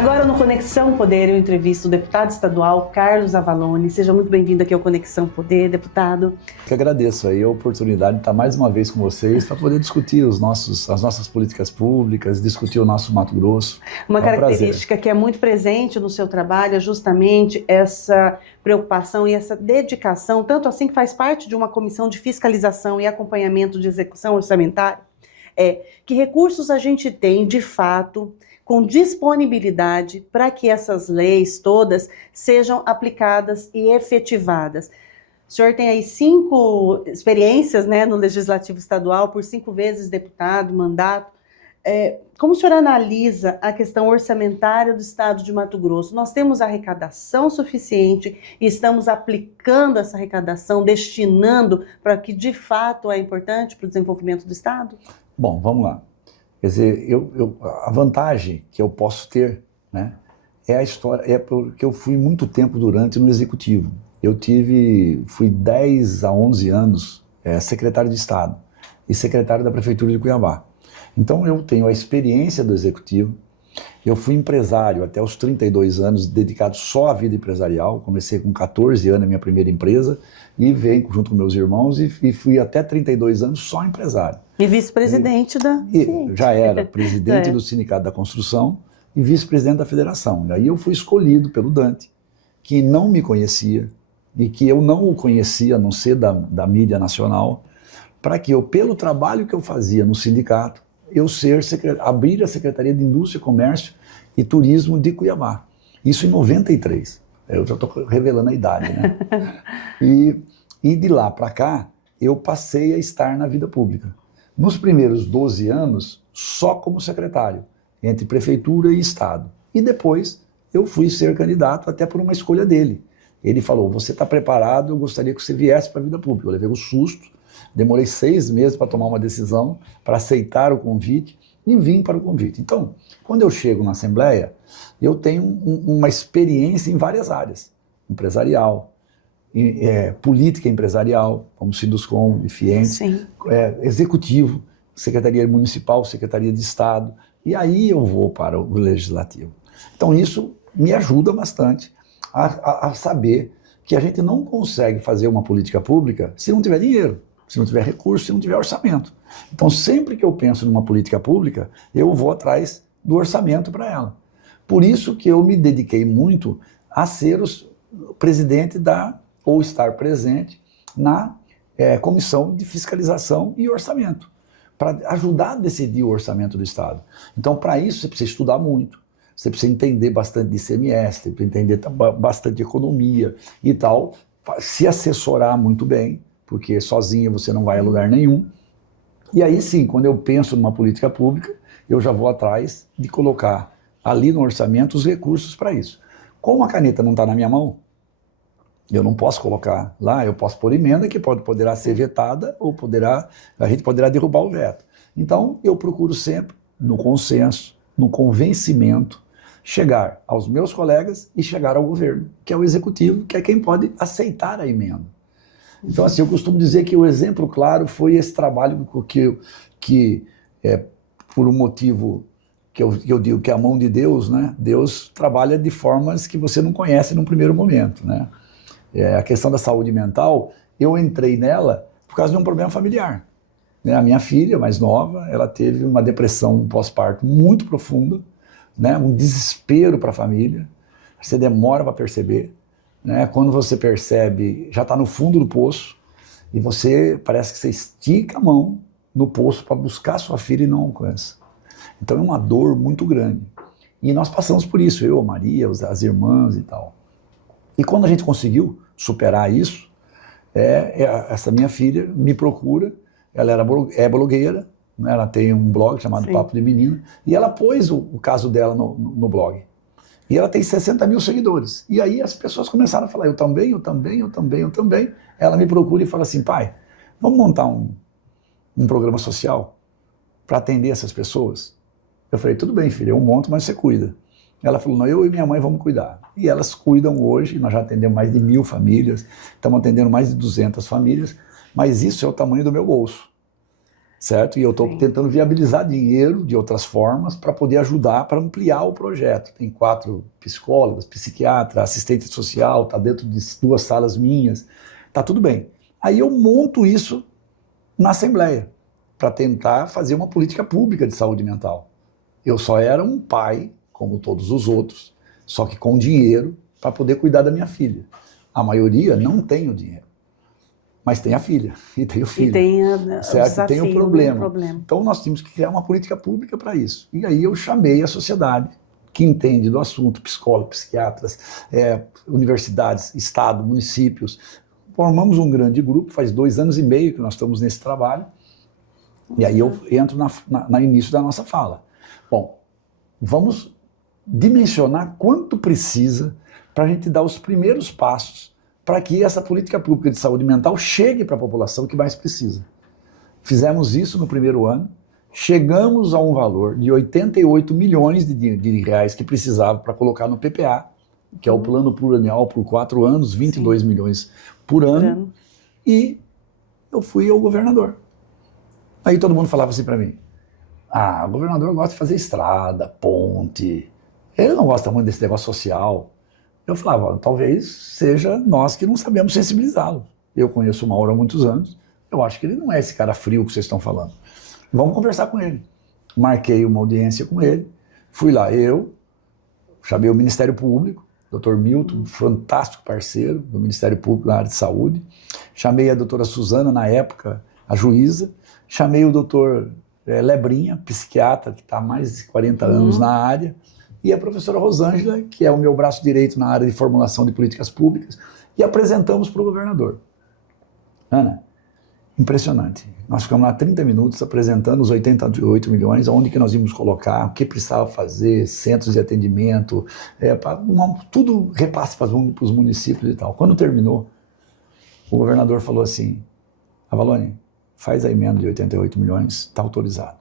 Agora no Conexão Poder eu entrevisto o deputado estadual Carlos Avalone. Seja muito bem-vindo aqui ao Conexão Poder, deputado. Que agradeço aí a oportunidade de estar mais uma vez com vocês para poder discutir as nossas políticas públicas, discutir o nosso Mato Grosso. Uma característica que é muito presente no seu trabalho é justamente essa preocupação e essa dedicação, tanto assim que faz parte de uma comissão de fiscalização e acompanhamento de execução orçamentária, que recursos a gente tem, de fato, com disponibilidade para que essas leis todas sejam aplicadas e efetivadas. O senhor tem aí 5 experiências, né, no Legislativo Estadual, por 5 vezes deputado, mandato. Como o senhor analisa a questão orçamentária do Estado de Mato Grosso? Nós temos arrecadação suficiente e estamos aplicando essa arrecadação, destinando para que de fato é importante para o desenvolvimento do Estado? Bom, vamos lá. Quer dizer, a vantagem que eu posso ter, né, é porque eu fui muito tempo durante no Executivo. Fui 10 a 11 anos secretário de Estado e secretário da Prefeitura de Cuiabá. Então eu tenho a experiência do Executivo. Eu fui empresário até os 32 anos, dedicado só à vida empresarial. Comecei com 14 anos a minha primeira empresa e venho junto com meus irmãos e fui até 32 anos só empresário. E vice-presidente da... Já era presidente do Sindicato da Construção e vice-presidente da Federação. E aí eu fui escolhido pelo Dante, que não me conhecia e que eu não o conhecia, a não ser da mídia nacional, para que eu, pelo trabalho que eu fazia no sindicato, abrir a Secretaria de Indústria, Comércio e Turismo de Cuiabá. Isso em 93. Eu já estou revelando a idade, né? E de lá para cá, eu passei a estar na vida pública. Nos primeiros 12 anos, só como secretário, entre Prefeitura e Estado. E depois, eu fui ser candidato até por uma escolha dele. Ele falou, você está preparado, eu gostaria que você viesse para a vida pública. Eu levei um susto. Demorei 6 meses para tomar uma decisão, para aceitar o convite e vim para o convite. Então, quando eu chego na Assembleia, eu tenho uma experiência em várias áreas. Empresarial, política empresarial, como Sinduscom e Fientes, executivo, Secretaria Municipal, Secretaria de Estado. E aí eu vou para o Legislativo. Então isso me ajuda bastante a saber que a gente não consegue fazer uma política pública se não tiver dinheiro, se não tiver recurso, se não tiver orçamento. Então, sempre que eu penso numa política pública, eu vou atrás do orçamento para ela. Por isso que eu me dediquei muito a ser o presidente ou estar presente na Comissão de Fiscalização e Orçamento, para ajudar a decidir o orçamento do Estado. Então, para isso, você precisa estudar muito, você precisa entender bastante de ICMS, você precisa entender bastante de economia e tal, se assessorar muito bem, porque sozinho você não vai a lugar nenhum. E aí sim, quando eu penso numa política pública, eu já vou atrás de colocar ali no orçamento os recursos para isso. Como a caneta não está na minha mão, eu não posso colocar lá, eu posso pôr emenda que poderá ser vetada ou a gente poderá derrubar o veto. Então eu procuro sempre, no consenso, no convencimento, chegar aos meus colegas e chegar ao governo, que é o executivo, que é quem pode aceitar a emenda. Então, assim, eu costumo dizer que o exemplo claro foi esse trabalho que por um motivo que eu digo que é a mão de Deus, né? Deus trabalha de formas que você não conhece num primeiro momento, né? A questão da saúde mental, eu entrei nela por causa de um problema familiar. Né? A minha filha, mais nova, ela teve uma depressão pós-parto muito profunda, né? Um desespero para a família, você demora para perceber. Né? Quando você percebe, já está no fundo do poço e parece que você estica a mão no poço para buscar sua filha e não alcança. Então é uma dor muito grande. E nós passamos por isso, eu, a Maria, as irmãs e tal. E quando a gente conseguiu superar isso, essa minha filha me procura, ela é blogueira, né? Ela tem um blog chamado Papo de Menina, e ela pôs o caso dela no blog. E ela tem 60 mil seguidores. E aí as pessoas começaram a falar, eu também. Ela me procura e fala assim, pai, vamos montar um programa social para atender essas pessoas? Eu falei, tudo bem, filha, eu monto, mas você cuida. Ela falou, não, eu e minha mãe vamos cuidar. E elas cuidam hoje, nós já atendemos mais de 1000 famílias, estamos atendendo mais de 200 famílias, mas isso é o tamanho do meu bolso. certo? E eu estou tentando viabilizar dinheiro de outras formas para poder ajudar, para ampliar o projeto. Tem 4 psicólogas, psiquiatra, assistente social, está dentro de 2 salas minhas, está tudo bem. Aí eu monto isso na Assembleia, para tentar fazer uma política pública de saúde mental. Eu só era um pai, como todos os outros, só que com dinheiro para poder cuidar da minha filha. A maioria não tem o dinheiro, mas tem a filha e tem o filho. E tem certo? Tem o problema. problema. Então nós tínhamos que criar uma política pública para isso. E aí eu chamei a sociedade que entende do assunto, psicólogos, psiquiatras, universidades, estado, municípios. Formamos um grande grupo, faz 2 anos e meio que nós estamos nesse trabalho. E aí eu entro no início da nossa fala. Bom, vamos dimensionar quanto precisa para a gente dar os primeiros passos para que essa política pública de saúde mental chegue para a população que mais precisa. Fizemos isso no primeiro ano, chegamos a um valor de 88 milhões de reais que precisava para colocar no PPA, que é o plano plurianual por 4 anos, 22 milhões por ano, e eu fui ao governador. Aí todo mundo falava assim para mim, o governador gosta de fazer estrada, ponte, ele não gosta muito desse negócio social. Eu falava, talvez seja nós que não sabemos sensibilizá-lo. Eu conheço o Mauro há muitos anos, eu acho que ele não é esse cara frio que vocês estão falando. Vamos conversar com ele. Marquei uma audiência com ele, fui lá, chamei o Ministério Público, Dr. Milton, fantástico parceiro do Ministério Público na área de saúde, chamei a doutora Suzana, na época, a juíza, chamei o doutor Lebrinha, psiquiatra, que está há mais de 40 anos na área, e a professora Rosângela, que é o meu braço direito na área de formulação de políticas públicas, e apresentamos para o governador. Ana, impressionante. Nós ficamos lá 30 minutos apresentando os 88 milhões, onde que nós íamos colocar, o que precisava fazer, centros de atendimento, tudo repasse para os municípios e tal. Quando terminou, o governador falou assim, Avalone, faz a emenda de 88 milhões, está autorizado.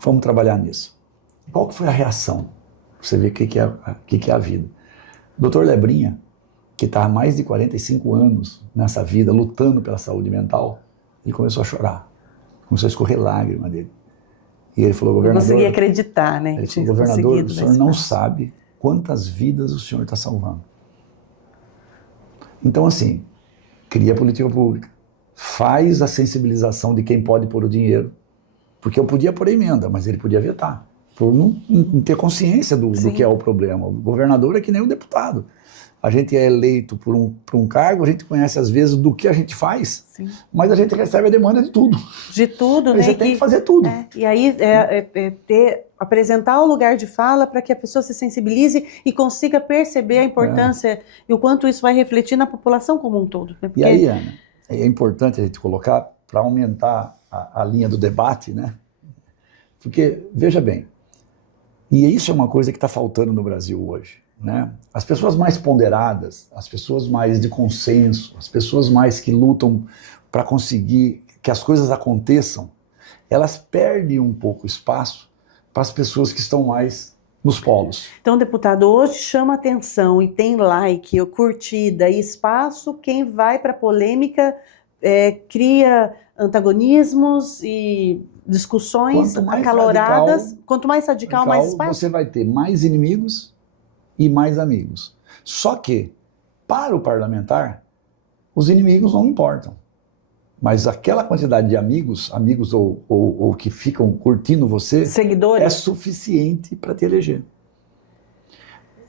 Vamos trabalhar nisso. Qual que foi a reação? Você vê o que é a vida. O doutor Lebrinha, que está há mais de 45 anos nessa vida, lutando pela saúde mental, ele começou a chorar. Começou a escorrer lágrima dele. E ele falou, governador... Não conseguia acreditar, né? Ele falou, governador, o senhor não sabe quantas vidas o senhor está salvando. Então, assim, cria política pública. Faz a sensibilização de quem pode pôr o dinheiro. Porque eu podia pôr a emenda, mas ele podia vetar. Por não ter consciência do que é o problema. O governador é que nem o deputado. A gente é eleito por um cargo, a gente conhece às vezes do que a gente faz, mas a gente recebe a demanda de tudo. De tudo, né? Você tem que fazer tudo. E aí apresentar o lugar de fala para que a pessoa se sensibilize e consiga perceber a importância e o quanto isso vai refletir na população como um todo. Né? Porque... E aí, Ana, é importante a gente colocar para aumentar a linha do debate, né? Porque, veja bem, e isso é uma coisa que está faltando no Brasil hoje. Né? As pessoas mais ponderadas, as pessoas mais de consenso, as pessoas mais que lutam para conseguir que as coisas aconteçam, elas perdem um pouco espaço para as pessoas que estão mais nos polos. Então, deputado, hoje chama atenção e tem like, curtida e espaço, quem vai para a polêmica cria antagonismos e discussões acaloradas. Quanto mais radical, mais espaço. Você vai ter mais inimigos e mais amigos. Só que, para o parlamentar, os inimigos não importam. Mas aquela quantidade de amigos ou que ficam curtindo você, seguidores, é suficiente para te eleger.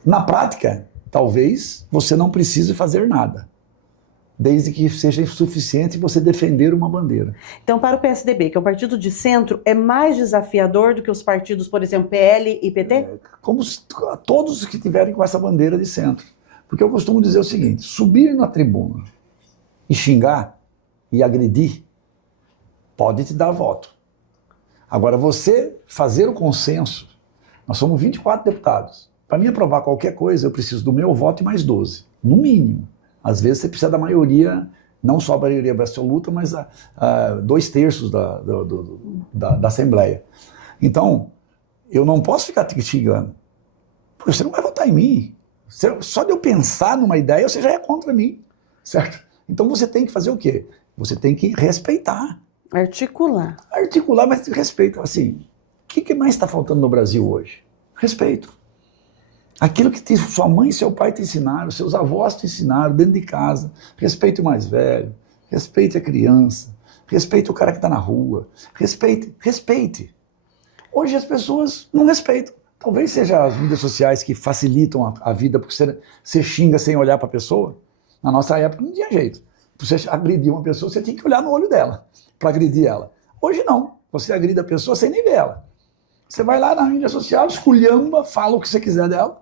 Na prática, talvez você não precise fazer nada, desde que seja suficiente você defender uma bandeira. Então, para o PSDB, que é um partido de centro, é mais desafiador do que os partidos, por exemplo, PL e PT? Como todos que tiverem com essa bandeira de centro. Porque eu costumo dizer o seguinte, subir na tribuna e xingar e agredir, pode te dar voto. Agora, você fazer o consenso, nós somos 24 deputados. Para mim aprovar qualquer coisa, eu preciso do meu voto e mais 12, no mínimo. Às vezes você precisa da maioria, não só a maioria absoluta, mas 2/3 da Assembleia. Então, eu não posso ficar te xingando, porque você não vai votar em mim. Só de eu pensar numa ideia, você já é contra mim, certo? Então você tem que fazer o quê? Você tem que respeitar. Articular. Articular, mas respeito. Assim, o que mais está faltando no Brasil hoje? Respeito. Aquilo que sua mãe e seu pai te ensinaram, seus avós te ensinaram dentro de casa. Respeite o mais velho, respeite a criança, respeite o cara que está na rua, respeite. Hoje as pessoas não respeitam. Talvez seja as mídias sociais que facilitam a vida, porque você xinga sem olhar para a pessoa. Na nossa época não tinha jeito. Para você agredir uma pessoa, você tinha que olhar no olho dela para agredir ela. Hoje não. Você agride a pessoa sem nem ver ela. Você vai lá na mídia social, esculhamba, fala o que você quiser dela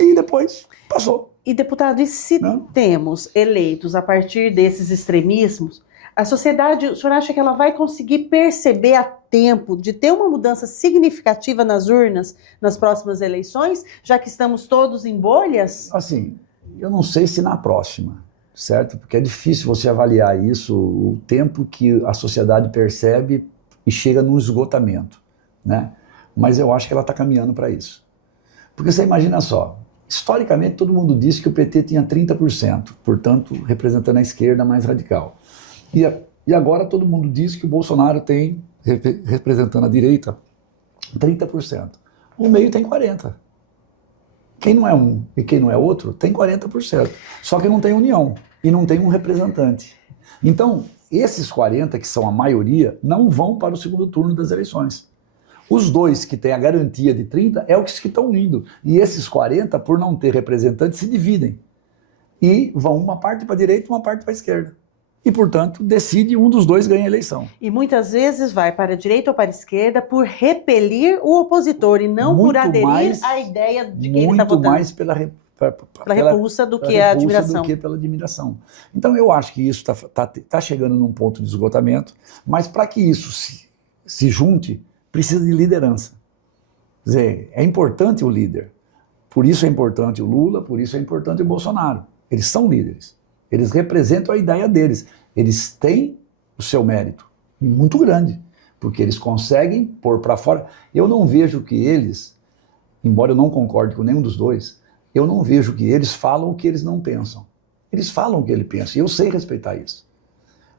e depois passou. E, deputado, e se temos eleitos a partir desses extremismos, a sociedade, o senhor acha que ela vai conseguir perceber a tempo de ter uma mudança significativa nas urnas nas próximas eleições, já que estamos todos em bolhas? Assim, eu não sei se na próxima, certo? Porque é difícil você avaliar isso, o tempo que a sociedade percebe e chega num esgotamento, né? Mas eu acho que ela está caminhando para isso. Porque você imagina só, historicamente todo mundo disse que o PT tinha 30%, portanto, representando a esquerda mais radical. E agora todo mundo diz que o Bolsonaro tem, representando a direita, 30%. O meio tem 40%. Quem não é um e quem não é outro tem 40%. Só que não tem união e não tem um representante. Então, esses 40%, que são a maioria, não vão para o segundo turno das eleições. Os dois que têm a garantia de 30% é os que estão indo. E esses 40%, por não ter representante, se dividem. E vão uma parte para a direita e uma parte para a esquerda. E, portanto, decide um dos dois ganha a eleição. E muitas vezes vai para a direita ou para a esquerda por repelir o opositor e não por aderir à ideia de quem ele está votando. Muito mais pela repulsa do que a admiração. Do que pela admiração. Então, eu acho que isso está chegando num ponto de esgotamento, mas para que isso se junte, precisa de liderança. Quer dizer, é importante o líder. Por isso é importante o Lula, por isso é importante o Bolsonaro. Eles são líderes. Eles representam a ideia deles. Eles têm o seu mérito muito grande, porque eles conseguem pôr para fora. Eu não vejo que eles, embora eu não concorde com nenhum dos dois, eu não vejo que eles falam o que eles não pensam. Eles falam o que eles pensam, e eu sei respeitar isso.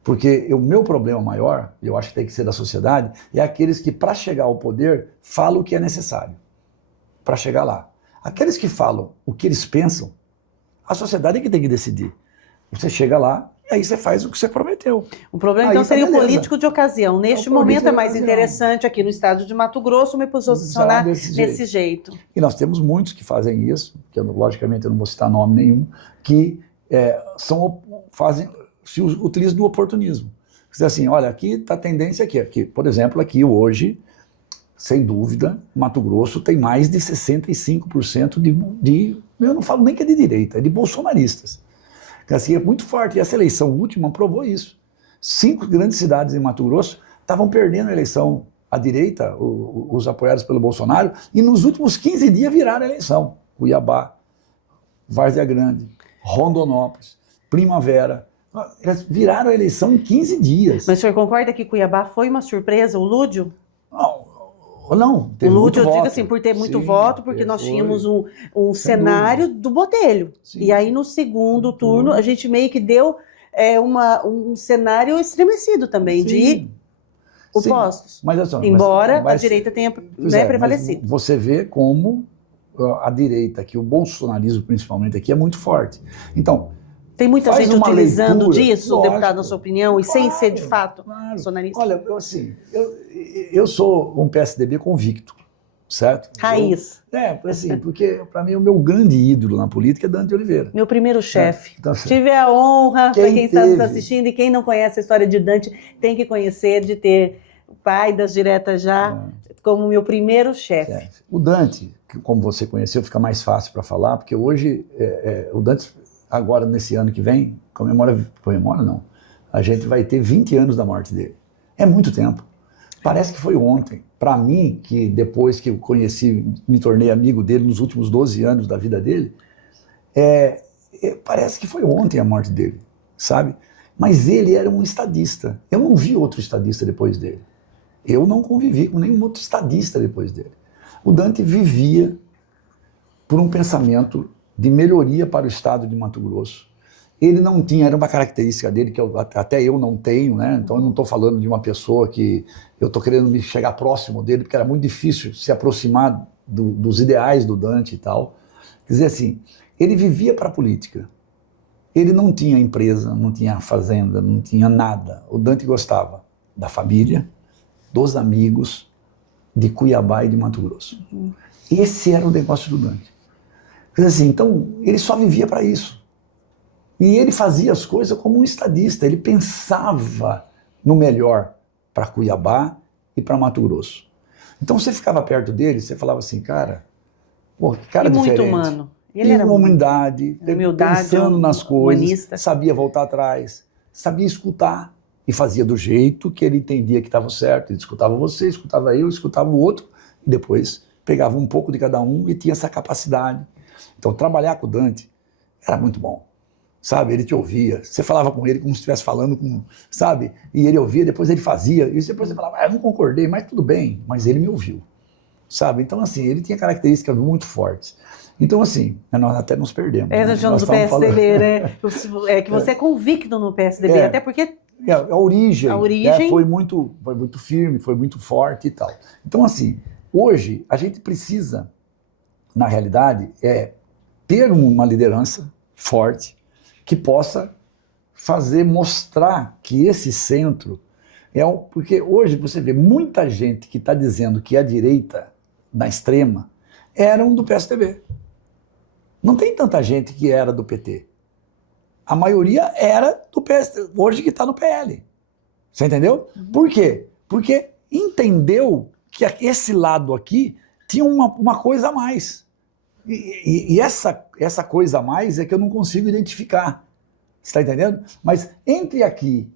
Porque o meu problema maior, e eu acho que tem que ser da sociedade, é aqueles que, para chegar ao poder, falam o que é necessário para chegar lá. Aqueles que falam o que eles pensam, a sociedade é que tem que decidir. Você chega lá, e aí você faz o que você prometeu. O problema, então, seria o político de ocasião. Neste momento é mais interessante, aqui no estado de Mato Grosso, me posicionar desse jeito. E nós temos muitos que fazem isso, que logicamente eu não vou citar nome nenhum, que se utilizam do oportunismo. Quer dizer assim, olha, aqui está a tendência aqui. Por exemplo, aqui hoje, sem dúvida, Mato Grosso tem mais de 65% eu não falo nem que é de direita, é de bolsonaristas. Assim, é muito forte. E essa eleição última provou isso. 5 grandes cidades em Mato Grosso estavam perdendo a eleição à direita, os apoiados pelo Bolsonaro, e nos últimos 15 dias viraram a eleição. Cuiabá, Várzea Grande, Rondonópolis, Primavera. Eles viraram a eleição em 15 dias. Mas o senhor concorda que Cuiabá foi uma surpresa, o Lúdio? Não, teve o Lúdio, eu digo assim, por ter muito voto, porque nós tínhamos um cenário do Botelho. Sim. E aí no segundo turno a gente meio que deu um cenário estremecido também, de opostos. Mas, embora a direita tenha prevalecido. Você vê como a direita, que o bolsonarismo principalmente aqui, é muito forte. Então, tem muita gente utilizando disso, deputado, na sua opinião, e sem ser de fato bolsonarista? Olha, eu sou um PSDB convicto, certo? Raiz. Porque para mim o meu grande ídolo na política é Dante de Oliveira. Meu primeiro chefe. Então, tive a honra, para quem está nos assistindo, e quem não conhece a história de Dante, tem que conhecer, de ter o pai das diretas já como meu primeiro chefe. O Dante, que, como você conheceu, fica mais fácil para falar, porque hoje o Dante, agora nesse ano que vem, comemora não, a gente vai ter 20 anos da morte dele. É muito tempo. Parece que foi ontem. Para mim, que depois que eu conheci, me tornei amigo dele nos últimos 12 anos da vida dele, parece que foi ontem a morte dele, sabe? Mas ele era um estadista. Eu não vi outro estadista depois dele. Eu não convivi com nenhum outro estadista depois dele. O Dante vivia por um pensamento de melhoria para o estado de Mato Grosso. Ele não tinha, era uma característica dele que até eu não tenho, né? Então eu não estou falando de uma pessoa que eu estou querendo me chegar próximo dele, porque era muito difícil se aproximar dos ideais do Dante e tal. Quer dizer assim, ele vivia para a política. Ele não tinha empresa, não tinha fazenda, não tinha nada. O Dante gostava da família, dos amigos, de Cuiabá e de Mato Grosso. Esse era o negócio do Dante. Quer dizer assim, então ele só vivia para isso. E ele fazia as coisas como um estadista, ele pensava no melhor para Cuiabá e para Mato Grosso. Então você ficava perto dele, você falava assim, cara, pô, que cara diferente. Muito humano. Ele era uma humildade, pensando nas coisas, humanista. Sabia voltar atrás, sabia escutar e fazia do jeito que ele entendia que estava certo. Ele escutava você, escutava eu, escutava o outro e depois pegava um pouco de cada um e tinha essa capacidade. Então trabalhar com o Dante era muito bom. Sabe, ele te ouvia, você falava com ele como se estivesse falando com, sabe, e ele ouvia, depois ele fazia, e depois você falava, eu não concordei, mas tudo bem, mas ele me ouviu, sabe, então assim, ele tinha características muito fortes, então assim, nós até nos perdemos. Nós do PSDB, falando... né, é que você é convicto no PSDB, até porque... A origem foi muito firme, foi muito forte e tal, então assim, hoje a gente precisa, na realidade, ter uma liderança forte, que possa mostrar que esse centro porque hoje você vê muita gente que está dizendo que a direita, na extrema, eram do PSDB. Não tem tanta gente que era do PT. A maioria era do PSDB, hoje que está no PL. Você entendeu? Por quê? Porque entendeu que esse lado aqui tinha uma coisa a mais. E essa coisa a mais é que eu não consigo identificar. Você está entendendo? Mas entre aqui,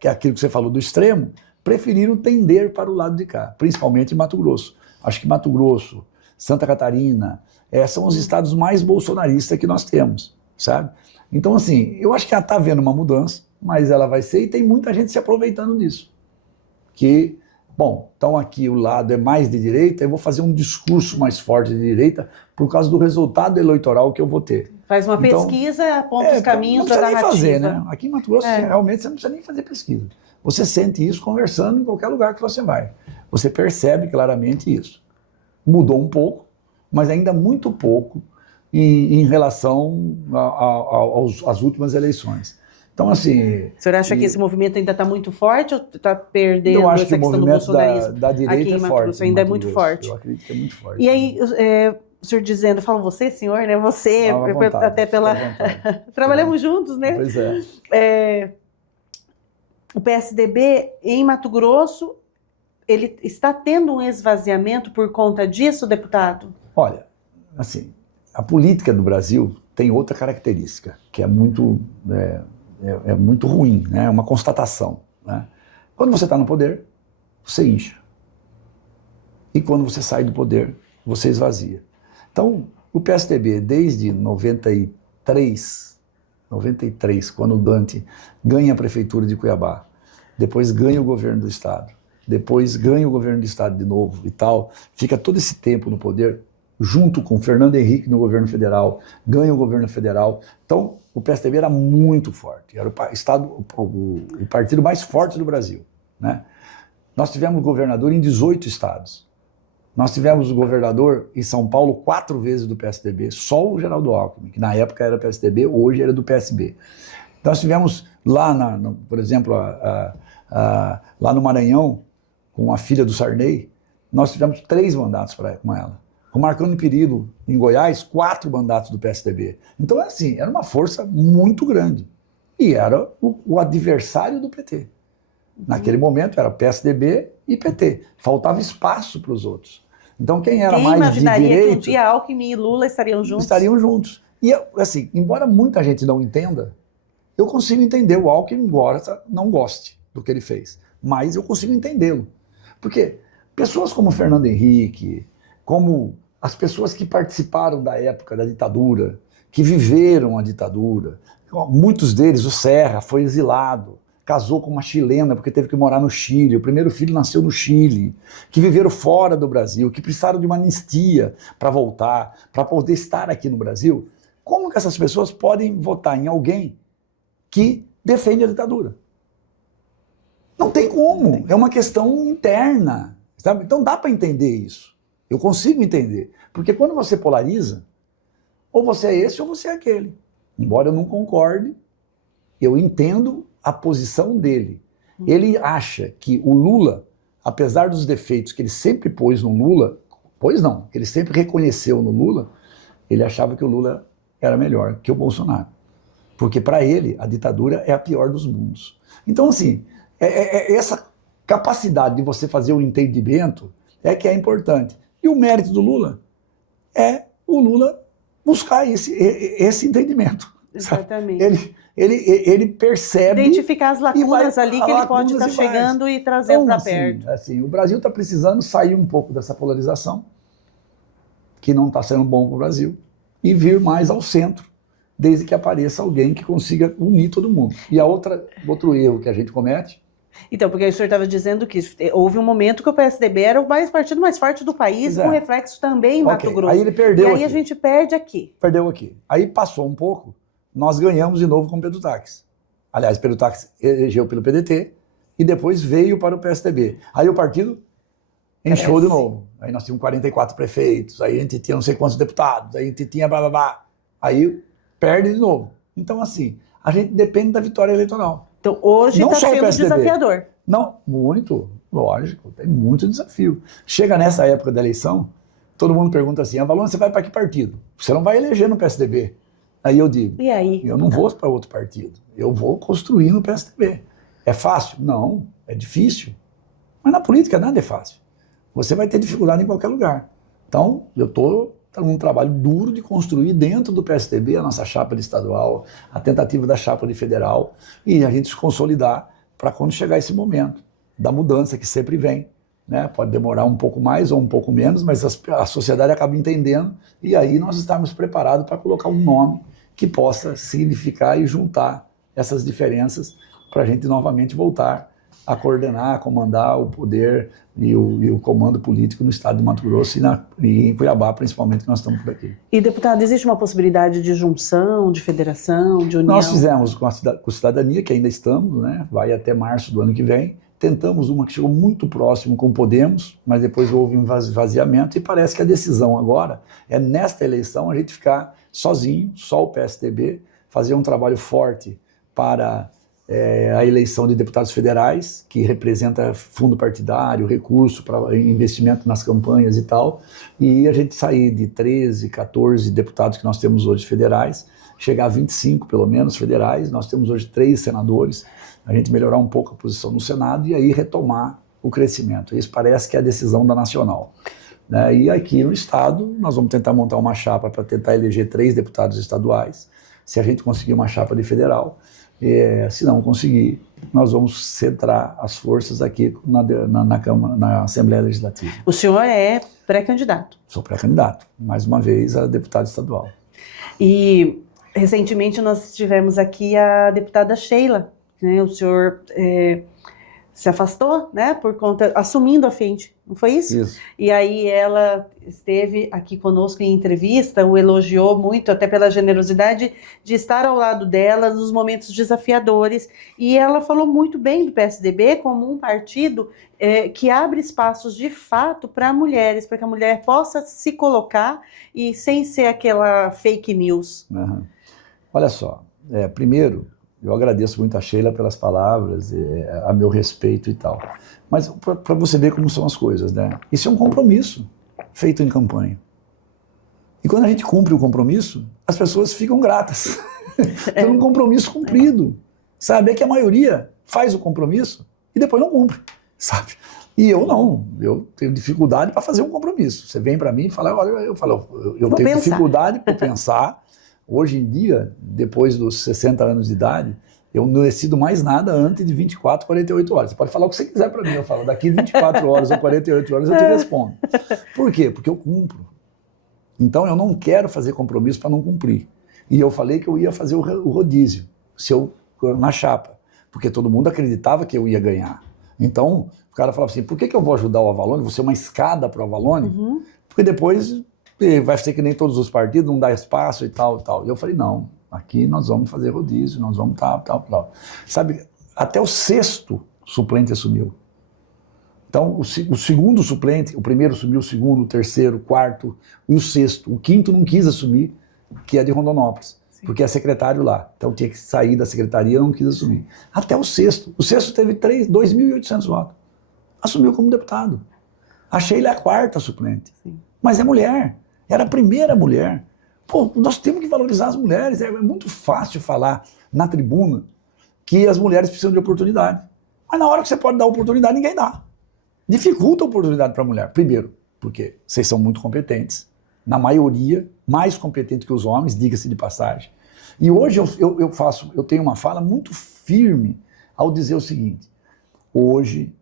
que é aquilo que você falou do extremo, preferiram tender para o lado de cá, principalmente em Mato Grosso. Acho que Mato Grosso, Santa Catarina, são os estados mais bolsonaristas que nós temos, sabe? Então, assim, eu acho que ela está havendo uma mudança, mas ela vai ser, e tem muita gente se aproveitando disso. Que... Bom, então aqui o lado é mais de direita, eu vou fazer um discurso mais forte de direita por causa do resultado eleitoral que eu vou ter. Faz uma pesquisa, aponta os caminhos da narrativa. Não precisa nem fazer, né? Aqui em Mato Grosso, realmente, você não precisa nem fazer pesquisa. Você sente isso conversando em qualquer lugar que você vai. Você percebe claramente isso. Mudou um pouco, mas ainda muito pouco em relação às últimas eleições. Então, assim... O senhor acha que esse movimento ainda está muito forte ou está perdendo essa questão do bolsonarismo? Da direita aqui em Mato Grosso ainda é muito forte. Eu acredito que é muito forte. E aí, o senhor dizendo, fala você, senhor, né? Você, vontade, até pela... Trabalhamos juntos, né? Pois é. O PSDB em Mato Grosso, ele está tendo um esvaziamento por conta disso, deputado? Olha, assim, a política do Brasil tem outra característica, que é muito... É muito ruim, né? É uma constatação, né? Quando você está no poder, você incha. E quando você sai do poder, você esvazia. Então, o PSDB, desde 93, quando o Dante ganha a prefeitura de Cuiabá, depois ganha o governo do estado, depois ganha o governo do estado de novo e tal, fica todo esse tempo no poder, junto com Fernando Henrique no governo federal, ganha o governo federal. Então, o PSDB era muito forte, era o partido mais forte do Brasil, né? Nós tivemos governador em 18 estados. Nós tivemos o governador em São Paulo 4 vezes do PSDB, só o Geraldo Alckmin, que na época era PSDB, hoje era do PSB. Nós tivemos lá, por exemplo, lá no Maranhão, com a filha do Sarney, nós tivemos 3 mandatos com ela. Com Marconi Perillo, em Goiás, 4 mandatos do PSDB. Então, assim, era uma força muito grande. E era o adversário do PT. Naquele momento era PSDB e PT. Faltava espaço para os outros. Então, quem era mais de direita... que um dia Alckmin e Lula estariam juntos? Estariam juntos. E, assim, embora muita gente não entenda, eu consigo entender o Alckmin, embora não goste do que ele fez. Mas eu consigo entendê-lo. Porque pessoas como Fernando Henrique, como as pessoas que participaram da época da ditadura, que viveram a ditadura, muitos deles, o Serra, foi exilado, casou com uma chilena porque teve que morar no Chile, o primeiro filho nasceu no Chile, que viveram fora do Brasil, que precisaram de uma anistia para voltar, para poder estar aqui no Brasil. Como que essas pessoas podem votar em alguém que defende a ditadura. Não tem como, é uma questão interna, sabe? Então dá para entender isso, eu consigo entender, porque quando você polariza, ou você é esse ou você é aquele. Embora eu não concorde, eu entendo a posição dele. Ele acha que o Lula, apesar dos defeitos que ele sempre pôs no Lula, que ele sempre reconheceu no Lula, ele achava que o Lula era melhor que o Bolsonaro. Porque para ele, a ditadura é a pior dos mundos. Então, assim, essa capacidade de você fazer o entendimento é que é importante. E o mérito do Lula é o Lula buscar esse entendimento. Exatamente. Ele percebe... Identificar as lacunas ali que ele pode estar chegando e trazendo para perto. Assim, o Brasil está precisando sair um pouco dessa polarização, que não está sendo bom para o Brasil, e vir mais ao centro, desde que apareça alguém que consiga unir todo mundo. E outro erro que a gente comete... Então, porque o senhor estava dizendo que houve um momento que o PSDB era o partido mais forte do país, com reflexo também em Mato Grosso. Aí ele perdeu aqui. A gente perde aqui. Perdeu aqui. Aí passou um pouco, nós ganhamos de novo com o Pedro Táxi. Aliás, Pedro Táxi elegeu pelo PDT e depois veio para o PSDB. Aí o partido encheu de novo. Aí nós tínhamos 44 prefeitos, aí a gente tinha não sei quantos deputados, aí a gente tinha blá blá blá. Aí perde de novo. Então, assim, a gente depende da vitória eleitoral. Então, hoje está sendo desafiador. Não, muito, lógico, tem muito desafio. Chega nessa época da eleição, todo mundo pergunta assim, Avalon, você vai para que partido? Você não vai eleger no PSDB. Aí eu digo, e aí? Eu não vou para outro partido, eu vou construir no PSDB. É fácil? Não, é difícil. Mas na política nada é fácil. Você vai ter dificuldade em qualquer lugar. Então, eu estou num trabalho duro de construir dentro do PSDB a nossa chapa de estadual, a tentativa da chapa de federal, e a gente se consolidar para quando chegar esse momento da mudança que sempre vem. Né? Pode demorar um pouco mais ou um pouco menos, mas a sociedade acaba entendendo, e aí nós estamos preparados para colocar um nome que possa significar e juntar essas diferenças para a gente novamente voltar a coordenar, a comandar o poder e o comando político no estado de Mato Grosso e em Cuiabá, principalmente, que nós estamos por aqui. E, deputado, existe uma possibilidade de junção, de federação, de união? Nós fizemos com a Cidadania, que ainda estamos, né? Vai até março do ano que vem. Tentamos uma que chegou muito próximo com o Podemos, mas depois houve um esvaziamento e parece que a decisão agora é, nesta eleição, a gente ficar sozinho, só o PSDB, fazer um trabalho forte para a eleição de deputados federais, que representa fundo partidário, recurso para investimento nas campanhas e tal, e a gente sair de 13, 14 deputados que nós temos hoje federais, chegar a 25 pelo menos federais, nós temos hoje 3 senadores, a gente melhorar um pouco a posição no Senado e aí retomar o crescimento. Isso parece que é a decisão da Nacional. Né? E aqui no Estado, nós vamos tentar montar uma chapa para tentar eleger 3 deputados estaduais, se a gente conseguir uma chapa de federal. Se não conseguir, nós vamos centrar as forças aqui na Câmara, na Assembleia Legislativa. O senhor é pré-candidato? Sou pré-candidato, mais uma vez a deputado estadual. E recentemente nós tivemos aqui a deputada Sheila, né? O senhor se afastou, né, por conta, assumindo a frente, não foi isso? Isso. E aí ela esteve aqui conosco em entrevista, o elogiou muito, até pela generosidade de estar ao lado dela nos momentos desafiadores, e ela falou muito bem do PSDB como um partido que abre espaços de fato para mulheres, para que a mulher possa se colocar e sem ser aquela fake news. Uhum. Olha só, primeiro, eu agradeço muito a Sheila pelas palavras, a meu respeito e tal. Mas para você ver como são as coisas, né? Isso é um compromisso feito em campanha. E quando a gente cumpre o compromisso, as pessoas ficam gratas. É um compromisso cumprido, sabe? É que a maioria faz o compromisso e depois não cumpre, sabe? E eu não, eu tenho dificuldade para fazer um compromisso. Você vem para mim e fala, olha, eu tenho dificuldade para pensar. Hoje em dia, depois dos 60 anos de idade, eu não decido mais nada antes de 24, 48 horas. Você pode falar o que você quiser para mim, eu falo, daqui 24 horas ou 48 horas eu te respondo. Por quê? Porque eu cumpro. Então eu não quero fazer compromisso para não cumprir. E eu falei que eu ia fazer o rodízio, na chapa, porque todo mundo acreditava que eu ia ganhar. Então o cara falava assim, por que eu vou ajudar o Avalone, vou ser uma escada para o Avalone? Porque depois vai ser que nem todos os partidos, não dá espaço e tal, e tal. E eu falei, não, aqui nós vamos fazer rodízio, nós vamos tal. Sabe, até o sexto suplente assumiu. Então, o segundo suplente, o primeiro assumiu, o segundo, o terceiro, o quarto e o sexto. O quinto não quis assumir, que é de Rondonópolis, porque é secretário lá. Então tinha que sair da secretaria, não quis assumir. Até o sexto. O sexto teve 2.800 votos. Assumiu como deputado. A Sheila é a quarta suplente. Sim. Mas é mulher. Era a primeira mulher. Pô, nós temos que valorizar as mulheres. É muito fácil falar na tribuna que as mulheres precisam de oportunidade. Mas na hora que você pode dar oportunidade, ninguém dá. Dificulta a oportunidade para a mulher. Primeiro, porque vocês são muito competentes. Na maioria, mais competente que os homens, diga-se de passagem. E hoje eu tenho uma fala muito firme ao dizer o seguinte: hoje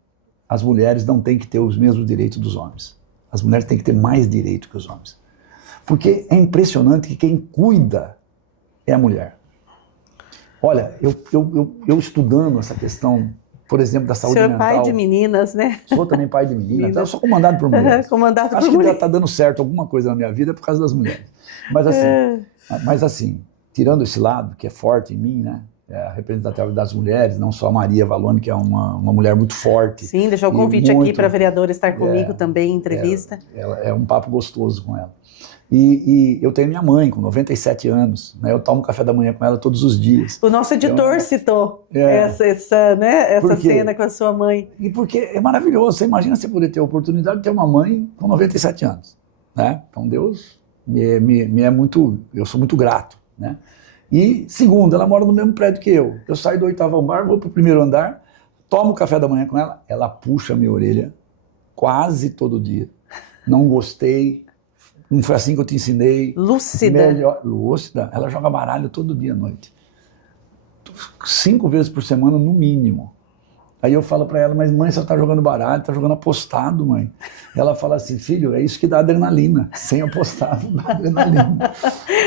as mulheres não têm que ter os mesmos direitos dos homens. As mulheres têm que ter mais direito que os homens. Porque é impressionante que quem cuida é a mulher. Olha, eu estudando essa questão, por exemplo, da saúde mental. O senhor é pai de meninas, né? Sou também pai de meninas. Eu sou comandado por mulheres. Acho que está dando certo alguma coisa na minha vida por causa das mulheres. Mas assim, tirando esse lado, que é forte em mim, né? É a representatividade das mulheres, não só a Maria Valone, que é uma mulher muito forte. Sim, deixou o convite aqui para a vereadora estar comigo também em entrevista. É um papo gostoso com ela. E eu tenho minha mãe, com 97 anos, né? Eu tomo café da manhã com ela todos os dias. O nosso editor citou essa cena com a sua mãe. E porque é maravilhoso, você imagina você poder ter a oportunidade de ter uma mãe com 97 anos. Né? Então Deus me é muito, eu sou muito grato. Né? E segundo, ela mora no mesmo prédio que eu. Eu saio do 8º andar, vou para o 1º andar, tomo café da manhã com ela, ela puxa a minha orelha quase todo dia. Não gostei. Não foi assim que eu te ensinei. Lúcida. Lúcida. Ela joga baralho todo dia à noite. 5 vezes por semana, no mínimo. Aí eu falo para ela, mas mãe, você está jogando baralho, está jogando apostado, mãe. Ela fala assim, filho, é isso que dá adrenalina. Sem apostar, não dá adrenalina.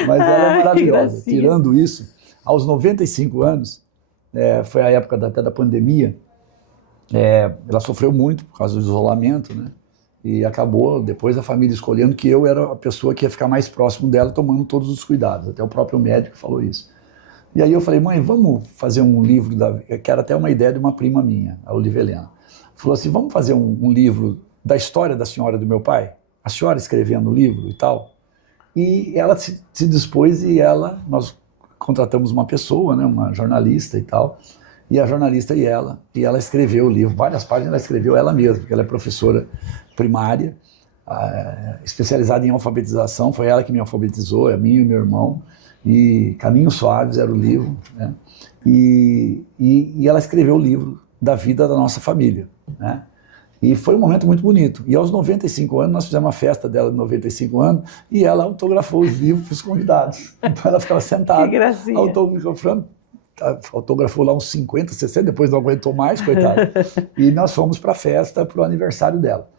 Mas ela é maravilhosa. Tirando isso, aos 95 anos, foi a época até da pandemia, ela sofreu muito por causa do isolamento, né? E acabou, depois, a família escolhendo que eu era a pessoa que ia ficar mais próximo dela, tomando todos os cuidados. Até o próprio médico falou isso. E aí eu falei, mãe, vamos fazer um livro, que era até uma ideia de uma prima minha, a Olivia Helena. Falou assim, vamos fazer um livro da história da senhora e do meu pai? A senhora escrevendo o livro e tal? E ela se dispôs e nós contratamos uma pessoa, né, uma jornalista e tal, e a jornalista e ela escreveu o livro, várias páginas ela escreveu ela mesma, porque ela é professora primária, especializada em alfabetização, foi ela que me alfabetizou, a mim e meu irmão, e Caminhos Suaves era o livro, né? E ela escreveu o livro da vida da nossa família, né? E foi um momento muito bonito. E aos 95 anos, nós fizemos uma festa dela de 95 anos e ela autografou os livros para os convidados. Então ela ficava sentada, autografou lá uns 50, 60, depois não aguentou mais, coitada. E nós fomos para a festa, para o aniversário dela.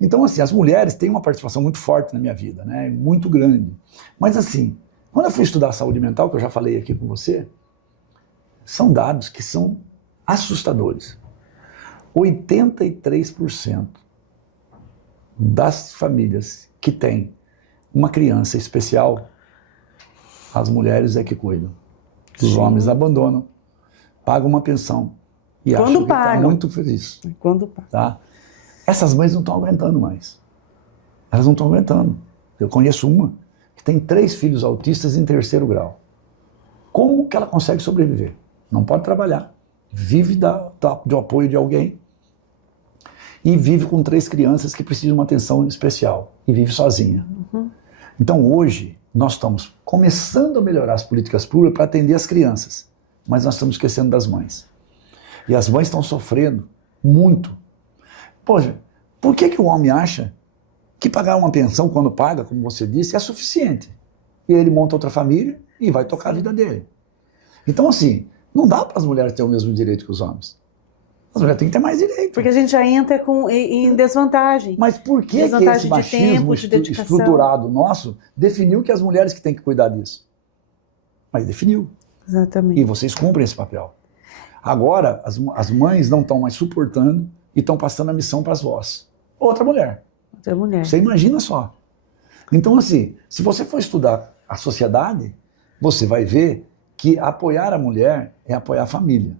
Então, assim, as mulheres têm uma participação muito forte na minha vida, né? Muito grande. Mas, assim, quando eu fui estudar saúde mental, que eu já falei aqui com você, são dados que são assustadores. 83% das famílias que têm uma criança especial, as mulheres é que cuidam. Os homens abandonam, pagam uma pensão e acham que está muito feliz. Quando pagam. Tá? Essas mães não estão aguentando mais. Elas não estão aguentando. Eu conheço uma que tem 3 filhos autistas em 3º grau. Como que ela consegue sobreviver? Não pode trabalhar. Vive do apoio de alguém e vive com 3 crianças que precisam de uma atenção especial e vive sozinha. Uhum. Então hoje nós estamos começando a melhorar as políticas públicas para atender as crianças, mas nós estamos esquecendo das mães. E as mães estão sofrendo muito. Poxa, por que o homem acha que pagar uma pensão quando paga, como você disse, é suficiente? E ele monta outra família e vai tocar a vida dele. Então, assim, não dá para as mulheres terem o mesmo direito que os homens. As mulheres têm que ter mais direito. Porque a gente já entra em desvantagem. Mas por que esse machismo estruturado nosso definiu que as mulheres que têm que cuidar disso? Mas definiu. Exatamente. E vocês cumprem esse papel. Agora, as mães não estão mais suportando e estão passando a missão para as vós. Outra mulher. Outra mulher. Você imagina só. Então, assim, se você for estudar a sociedade, você vai ver que apoiar a mulher é apoiar a família.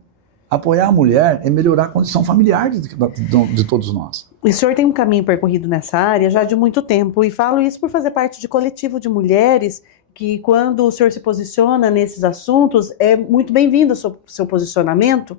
Apoiar a mulher é melhorar a condição familiar de todos nós. O senhor tem um caminho percorrido nessa área já de muito tempo, e falo isso por fazer parte de coletivo de mulheres que, quando o senhor se posiciona nesses assuntos, é muito bem-vindo o seu posicionamento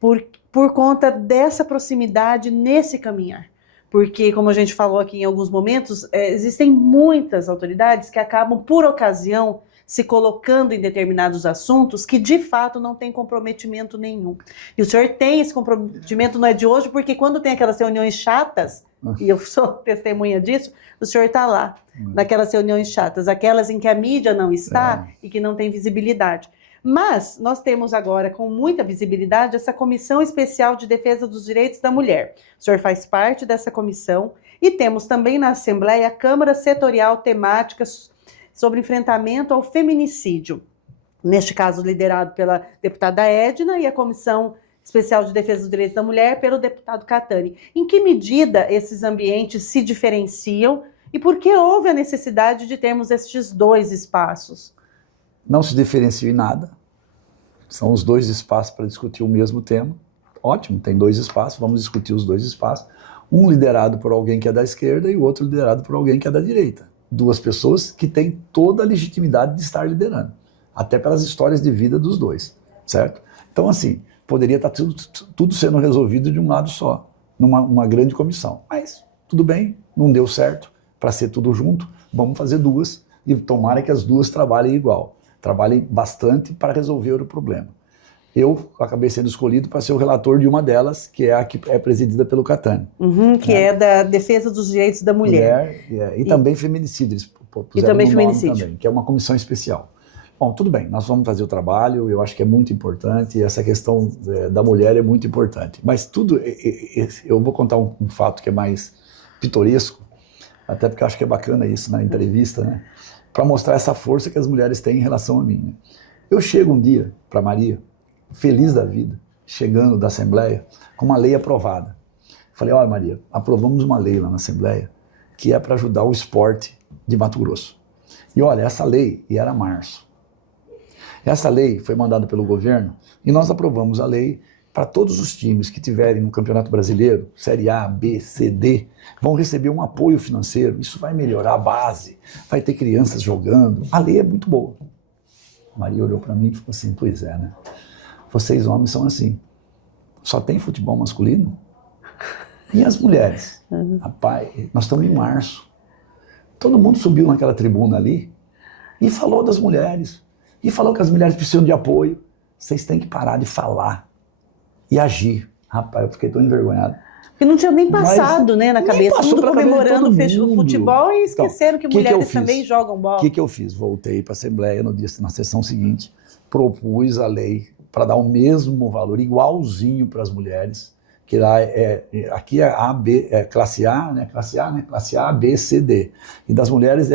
por conta dessa proximidade nesse caminhar. Porque, como a gente falou aqui em alguns momentos, existem muitas autoridades que acabam, por ocasião, se colocando em determinados assuntos que, de fato, não tem comprometimento nenhum. E o senhor tem esse comprometimento, não é de hoje, porque quando tem aquelas reuniões chatas, e eu sou testemunha disso, o senhor está lá, naquelas reuniões chatas, aquelas em que a mídia não está e que não tem visibilidade. Mas nós temos agora, com muita visibilidade, essa Comissão Especial de Defesa dos Direitos da Mulher. O senhor faz parte dessa comissão, e temos também na Assembleia a Câmara Setorial Temática sobre enfrentamento ao feminicídio, neste caso liderado pela deputada Edna, e a Comissão Especial de Defesa dos Direitos da Mulher pelo deputado Catani. Em que medida esses ambientes se diferenciam e por que houve a necessidade de termos estes dois espaços? Não se diferencia em nada, são os dois espaços para discutir o mesmo tema. Ótimo, tem dois espaços, vamos discutir os dois espaços, um liderado por alguém que é da esquerda e o outro liderado por alguém que é da direita. Duas pessoas que têm toda a legitimidade de estar liderando, até pelas histórias de vida dos dois, certo? Então, assim, poderia estar tudo sendo resolvido de um lado só, numa grande comissão. Mas, tudo bem, não deu certo para ser tudo junto, vamos fazer duas, e tomara que as duas trabalhem igual, trabalhem bastante para resolver o problema. Eu acabei sendo escolhido para ser o relator de uma delas, que é a que é presidida pelo Catani. Que é da defesa dos direitos da mulher. E também feminicídio, eles puseram e também no nome feminicídio. também, que é uma comissão especial. Bom, tudo bem, nós vamos fazer o trabalho, eu acho que é muito importante, e essa questão da mulher é muito importante. Mas tudo, eu vou contar um fato que é mais pitoresco, até porque eu acho que é bacana isso na entrevista, né? Para mostrar essa força que as mulheres têm em relação a mim. Né? Eu chego um dia para Maria, feliz da vida, chegando da Assembleia, com uma lei aprovada. Falei, olha Maria, aprovamos uma lei lá na Assembleia que é para ajudar o esporte de Mato Grosso. E olha, essa lei, e era março, essa lei foi mandada pelo governo e nós aprovamos a lei para todos os times que tiverem no Campeonato Brasileiro, Série A, B, C, D, vão receber um apoio financeiro, isso vai melhorar a base, vai ter crianças jogando, a lei é muito boa. Maria olhou para mim e falou assim, pois é, né? Vocês homens são assim, só tem futebol masculino? E as mulheres? Rapaz, nós estamos em março, todo mundo subiu naquela tribuna ali e falou das mulheres, e falou que as mulheres precisam de apoio, vocês têm que parar de falar e agir. Rapaz, eu fiquei tão envergonhado. Porque não tinha nem passado, né, na cabeça, todo mundo comemorando o futebol e esqueceram então, que mulheres também jogam bola. O que eu fiz? Voltei para a Assembleia na sessão seguinte, propus a lei para dar o mesmo valor, igualzinho para as mulheres, que lá aqui é A, B, classe A, né? Classe A, B, C, D. E das mulheres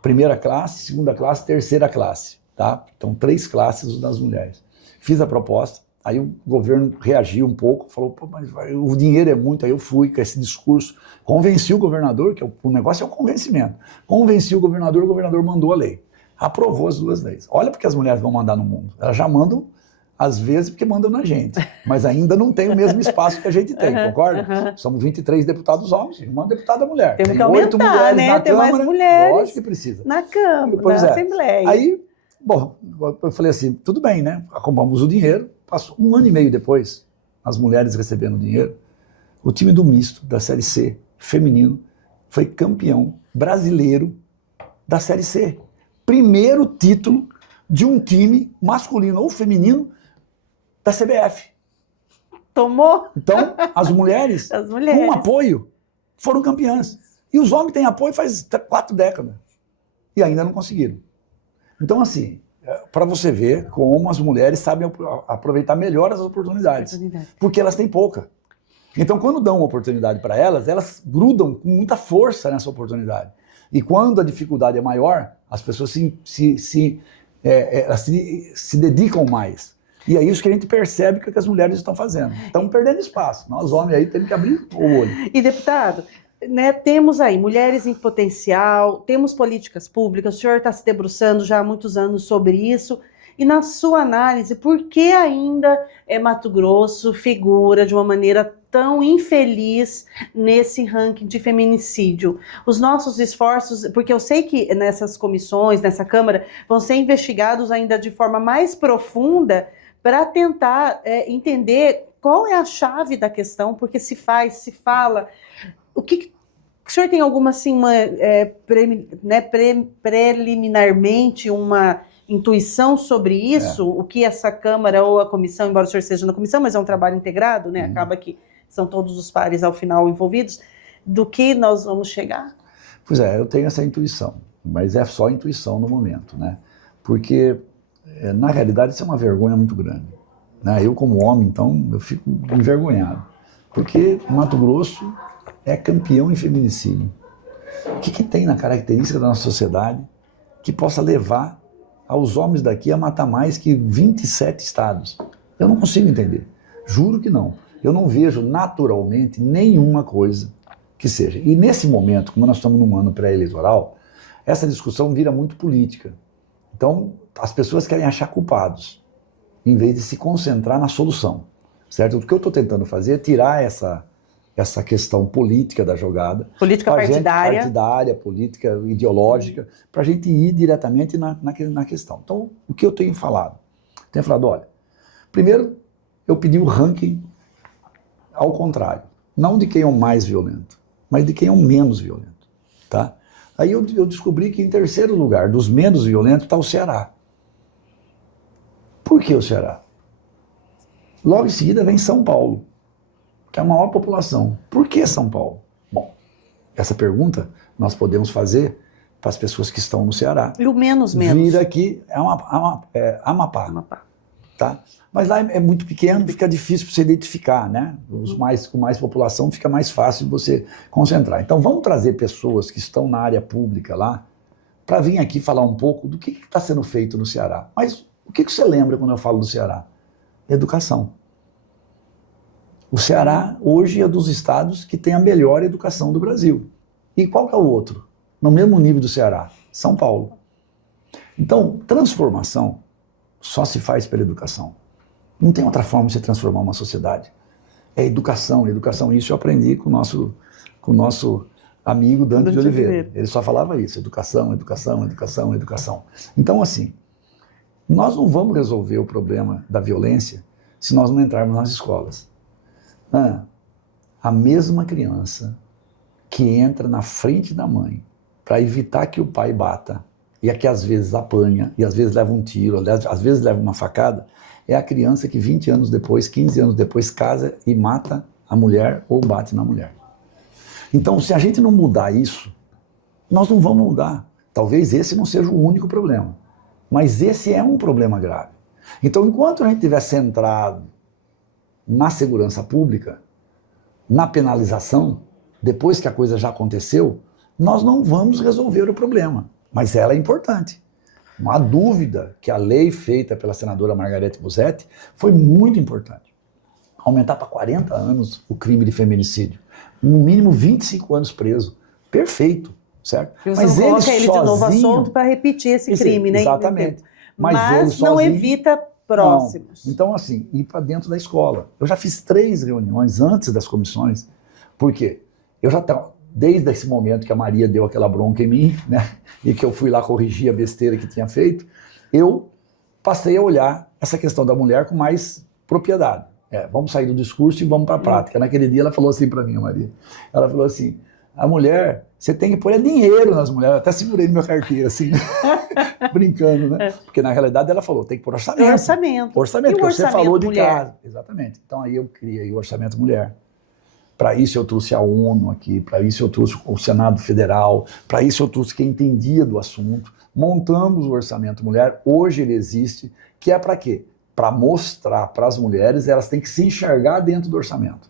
primeira classe, segunda classe, terceira classe, tá? Então 3 classes das mulheres. Fiz a proposta, aí o governo reagiu um pouco, falou, pô, mas o dinheiro é muito, aí eu fui com esse discurso, convenci o governador, que o negócio é o convencimento, convenci o governador mandou a lei, aprovou as 2 leis. Olha porque as mulheres vão mandar no mundo, elas já mandam, às vezes, porque mandam na gente, mas ainda não tem o mesmo espaço que a gente tem, concorda? Somos 23 deputados homens, uma deputada mulher. Temos que aumentar, né? Tem mais mulheres. Lógico que precisa. Na Câmara, na Assembleia. Aí, bom, eu falei assim, tudo bem, né? Arrumamos o dinheiro, passou 1 ano e meio depois, as mulheres recebendo dinheiro, o time do misto, da Série C, feminino, foi campeão brasileiro da Série C. Primeiro título de um time masculino ou feminino da CBF. Tomou? Então, as mulheres, com apoio, foram campeãs. E os homens têm apoio faz 4 décadas. E ainda não conseguiram. Então, assim, para você ver como as mulheres sabem aproveitar melhor as oportunidades. Porque elas têm pouca. Então, quando dão uma oportunidade para elas, elas grudam com muita força nessa oportunidade. E quando a dificuldade é maior, as pessoas se dedicam mais. E é isso que a gente percebe que as mulheres estão fazendo. Estão perdendo espaço. Nós, homens, aí temos que abrir o olho. E, deputado, né, temos aí mulheres em potencial, temos políticas públicas, o senhor está se debruçando já há muitos anos sobre isso, e na sua análise, por que ainda Mato Grosso figura de uma maneira tão infeliz nesse ranking de feminicídio? Os nossos esforços, porque eu sei que nessas comissões, nessa Câmara, vão ser investigados ainda de forma mais profunda para tentar entender qual é a chave da questão, porque se fala. O senhor tem alguma, assim, preliminarmente, uma intuição sobre isso? O que essa Câmara ou a comissão, embora o senhor seja na comissão, mas é um trabalho integrado, né? Acaba que são todos os pares ao final envolvidos, do que nós vamos chegar? Pois é, eu tenho essa intuição, mas é só intuição no momento, né? Porque, na realidade, isso é uma vergonha muito grande, né? Eu, como homem, então, eu fico envergonhado, porque Mato Grosso é campeão em feminicídio. O que tem na característica da nossa sociedade que possa levar aos homens daqui a matar mais que 27 estados? Eu não consigo entender. Juro que não. Eu não vejo naturalmente nenhuma coisa que seja. E nesse momento, como nós estamos num ano pré-eleitoral, essa discussão vira muito política. Então, as pessoas querem achar culpados, em vez de se concentrar na solução, certo? O que eu estou tentando fazer é tirar essa questão política da jogada. Política partidária. Partidária, política ideológica, para a gente ir diretamente na questão. Então, o que eu tenho falado? Tenho falado, olha, primeiro, eu pedi o ranking ao contrário. Não de quem é o mais violento, mas de quem é o menos violento. Tá? Aí eu descobri que em terceiro lugar, dos menos violentos, está o Ceará. Por que o Ceará? Logo em seguida vem São Paulo, que é a maior população. Por que São Paulo? Bom, essa pergunta nós podemos fazer para as pessoas que estão no Ceará. E o menos? Vira aqui, Amapá. Tá? Mas lá é muito pequeno, fica difícil para você identificar, né? Com mais população fica mais fácil você concentrar. Então vamos trazer pessoas que estão na área pública lá para vir aqui falar um pouco do que está sendo feito no Ceará. Mas o que você lembra quando eu falo do Ceará? Educação. O Ceará hoje é dos estados que tem a melhor educação do Brasil. E qual que é o outro? No mesmo nível do Ceará? São Paulo. Então, transformação só se faz pela educação. Não tem outra forma de você transformar uma sociedade. É educação. Educação, isso eu aprendi com o nosso amigo Dante de Oliveira. Ele só falava isso, educação, educação, educação, educação. Então, assim, nós não vamos resolver o problema da violência se nós não entrarmos nas escolas. A mesma criança que entra na frente da mãe para evitar que o pai bata, e que às vezes apanha, e às vezes leva um tiro, às vezes leva uma facada, é a criança que 20 anos depois, 15 anos depois, casa e mata a mulher ou bate na mulher. Então, se a gente não mudar isso, nós não vamos mudar. Talvez esse não seja o único problema, mas esse é um problema grave. Então, enquanto a gente estiver centrado na segurança pública, na penalização, depois que a coisa já aconteceu, nós não vamos resolver o problema. Mas ela é importante. Não há dúvida que a lei feita pela senadora Margareth Busetti foi muito importante. Aumentar para 40 anos o crime de feminicídio. No mínimo 25 anos preso. Perfeito, certo? Mas ele coloca ele de novo a solto para repetir esse crime, né? Exatamente. Mas não evita próximos. Não. Então, assim, ir para dentro da escola. Eu já fiz 3 reuniões antes das comissões. Por quê? Eu já estava... Desde esse momento que a Maria deu aquela bronca em mim, né, e que eu fui lá corrigir a besteira que tinha feito, eu passei a olhar essa questão da mulher com mais propriedade. Vamos sair do discurso e vamos para a prática. Naquele dia ela falou assim para mim, a Maria. Ela falou assim, a mulher, você tem que pôr dinheiro nas mulheres. Eu até segurei no meu carteira, assim, brincando, né? Porque na realidade ela falou, tem que pôr orçamento. Orçamento. Orçamento, porque você falou de mulher? casa. Exatamente. Então aí eu criei o orçamento mulher. Para isso eu trouxe a ONU aqui, para isso eu trouxe o Senado Federal, para isso eu trouxe quem entendia do assunto. Montamos o Orçamento Mulher, hoje ele existe, que é para quê? Para mostrar para as mulheres, elas têm que se enxergar dentro do orçamento.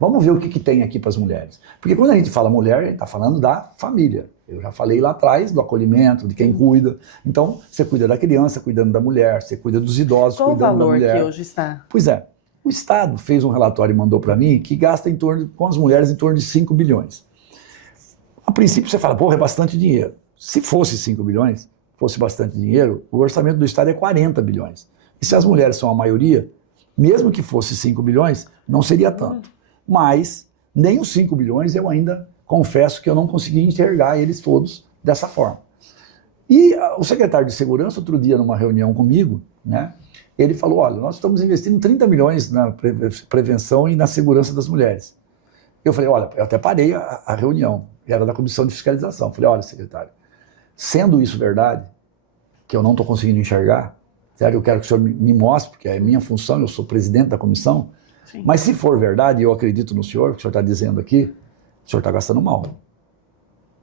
Vamos ver o que tem aqui para as mulheres. Porque quando a gente fala mulher, a gente está falando da família. Eu já falei lá atrás do acolhimento, de quem cuida. Então, você cuida da criança, cuidando da mulher, você cuida dos idosos, cuidando da mulher. Qual o valor que hoje está? Pois é. O Estado fez um relatório e mandou para mim que gasta com as mulheres em torno de 5 bilhões. A princípio você fala, porra, é bastante dinheiro. Se fosse 5 bilhões, fosse bastante dinheiro, o orçamento do Estado é 40 bilhões. E se as mulheres são a maioria, mesmo que fosse 5 bilhões, não seria tanto. Mas nem os 5 bilhões eu ainda confesso que eu não consegui enxergar eles todos dessa forma. E o secretário de Segurança, outro dia, numa reunião comigo, né, ele falou, olha, nós estamos investindo 30 milhões na prevenção e na segurança das mulheres. Eu falei, olha, eu até parei a reunião, era da comissão de fiscalização. Eu falei, olha, secretário, sendo isso verdade, que eu não estou conseguindo enxergar, sério, eu quero que o senhor me mostre, porque é minha função, eu sou presidente da comissão, sim, mas se for verdade, eu acredito no senhor, que o senhor está dizendo aqui, o senhor está gastando mal.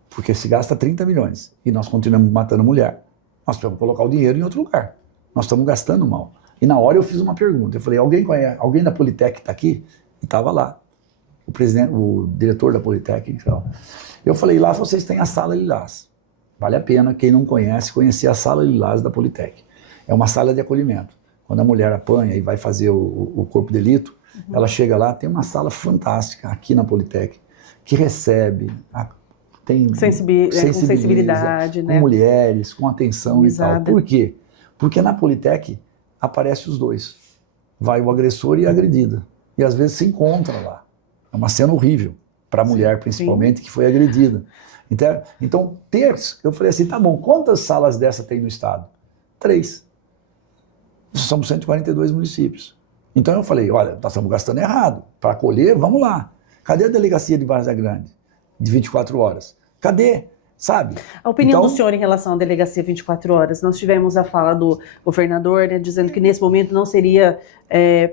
Porque se gasta 30 milhões e nós continuamos matando mulher, nós precisamos colocar o dinheiro em outro lugar. Nós estamos gastando mal. E na hora eu fiz uma pergunta, eu falei, alguém da Politec está aqui? E estava lá, o diretor da Politec. Então. Eu falei, lá vocês têm a Sala Lilás. Vale a pena, quem não conhece, conhecer a Sala Lilás da Politec. É uma sala de acolhimento. Quando a mulher apanha e vai fazer o corpo de delito, ela chega lá, tem uma sala fantástica aqui na Politec, que recebe, tem sensibilidade, com né? mulheres, com atenção Humanizada. E tal. Por quê? Porque na Politec aparece os dois. Vai o agressor e a agredida. E às vezes se encontram lá. É uma cena horrível, para a mulher principalmente, sim, que foi agredida. Então, eu falei assim, tá bom, quantas salas dessa tem no estado? 3. Somos 142 municípios. Então eu falei, olha, nós estamos gastando errado. Para acolher, vamos lá. Cadê a delegacia de Várzea Grande? De 24 horas? Cadê? Sabe? A opinião do senhor em relação à delegacia 24 horas? Nós tivemos a fala do governador, né, dizendo que nesse momento não seria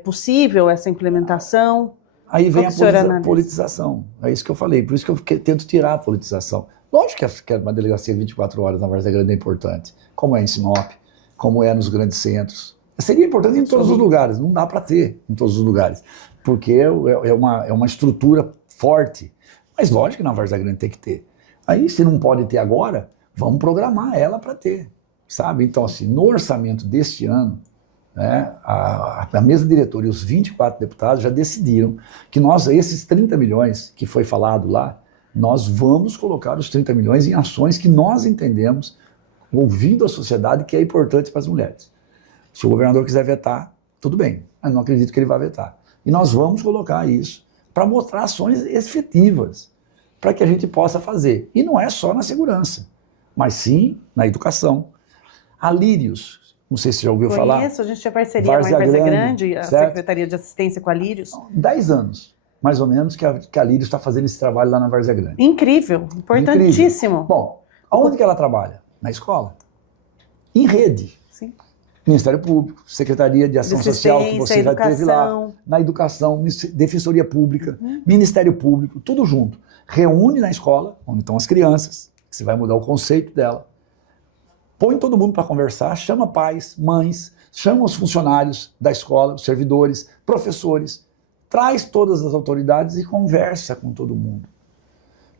possível essa implementação. Aí vem a politização. É isso que eu falei. Por isso que eu tento tirar a politização. Lógico que uma delegacia 24 horas na Várzea Grande é importante. Como é em Sinop, como é nos grandes centros. Seria importante em todos os lugares. Não dá para ter em todos os lugares. Porque é uma estrutura forte. Mas lógico que na Várzea Grande tem que ter. Aí, se não pode ter agora, vamos programar ela para ter, sabe? Então, assim, no orçamento deste ano, né, a mesa diretora e os 24 deputados já decidiram que esses 30 milhões que foi falado lá, nós vamos colocar os 30 milhões em ações que nós entendemos, ouvindo a sociedade, que é importante para as mulheres. Se o governador quiser vetar, tudo bem, mas não acredito que ele vai vetar. E nós vamos colocar isso para mostrar ações efetivas, para que a gente possa fazer. E não é só na segurança, mas sim na educação. A Lírios, não sei se você já ouviu falar. Conheço, a gente tinha parceria com a Várzea Grande, a Secretaria de Assistência com a Lírios. 10 anos, mais ou menos, que a Lírios está fazendo esse trabalho lá na Várzea Grande. Incrível, importantíssimo. Incrível. Bom, aonde que ela trabalha? Na escola. Em rede. Sim. Ministério Público, Secretaria de Ação Social, que você já teve lá, na educação, Defensoria Pública, Ministério Público, tudo junto. Reúne na escola, onde estão as crianças, que você vai mudar o conceito dela, põe todo mundo para conversar, chama pais, mães, chama os funcionários da escola, os servidores, professores, traz todas as autoridades e conversa com todo mundo.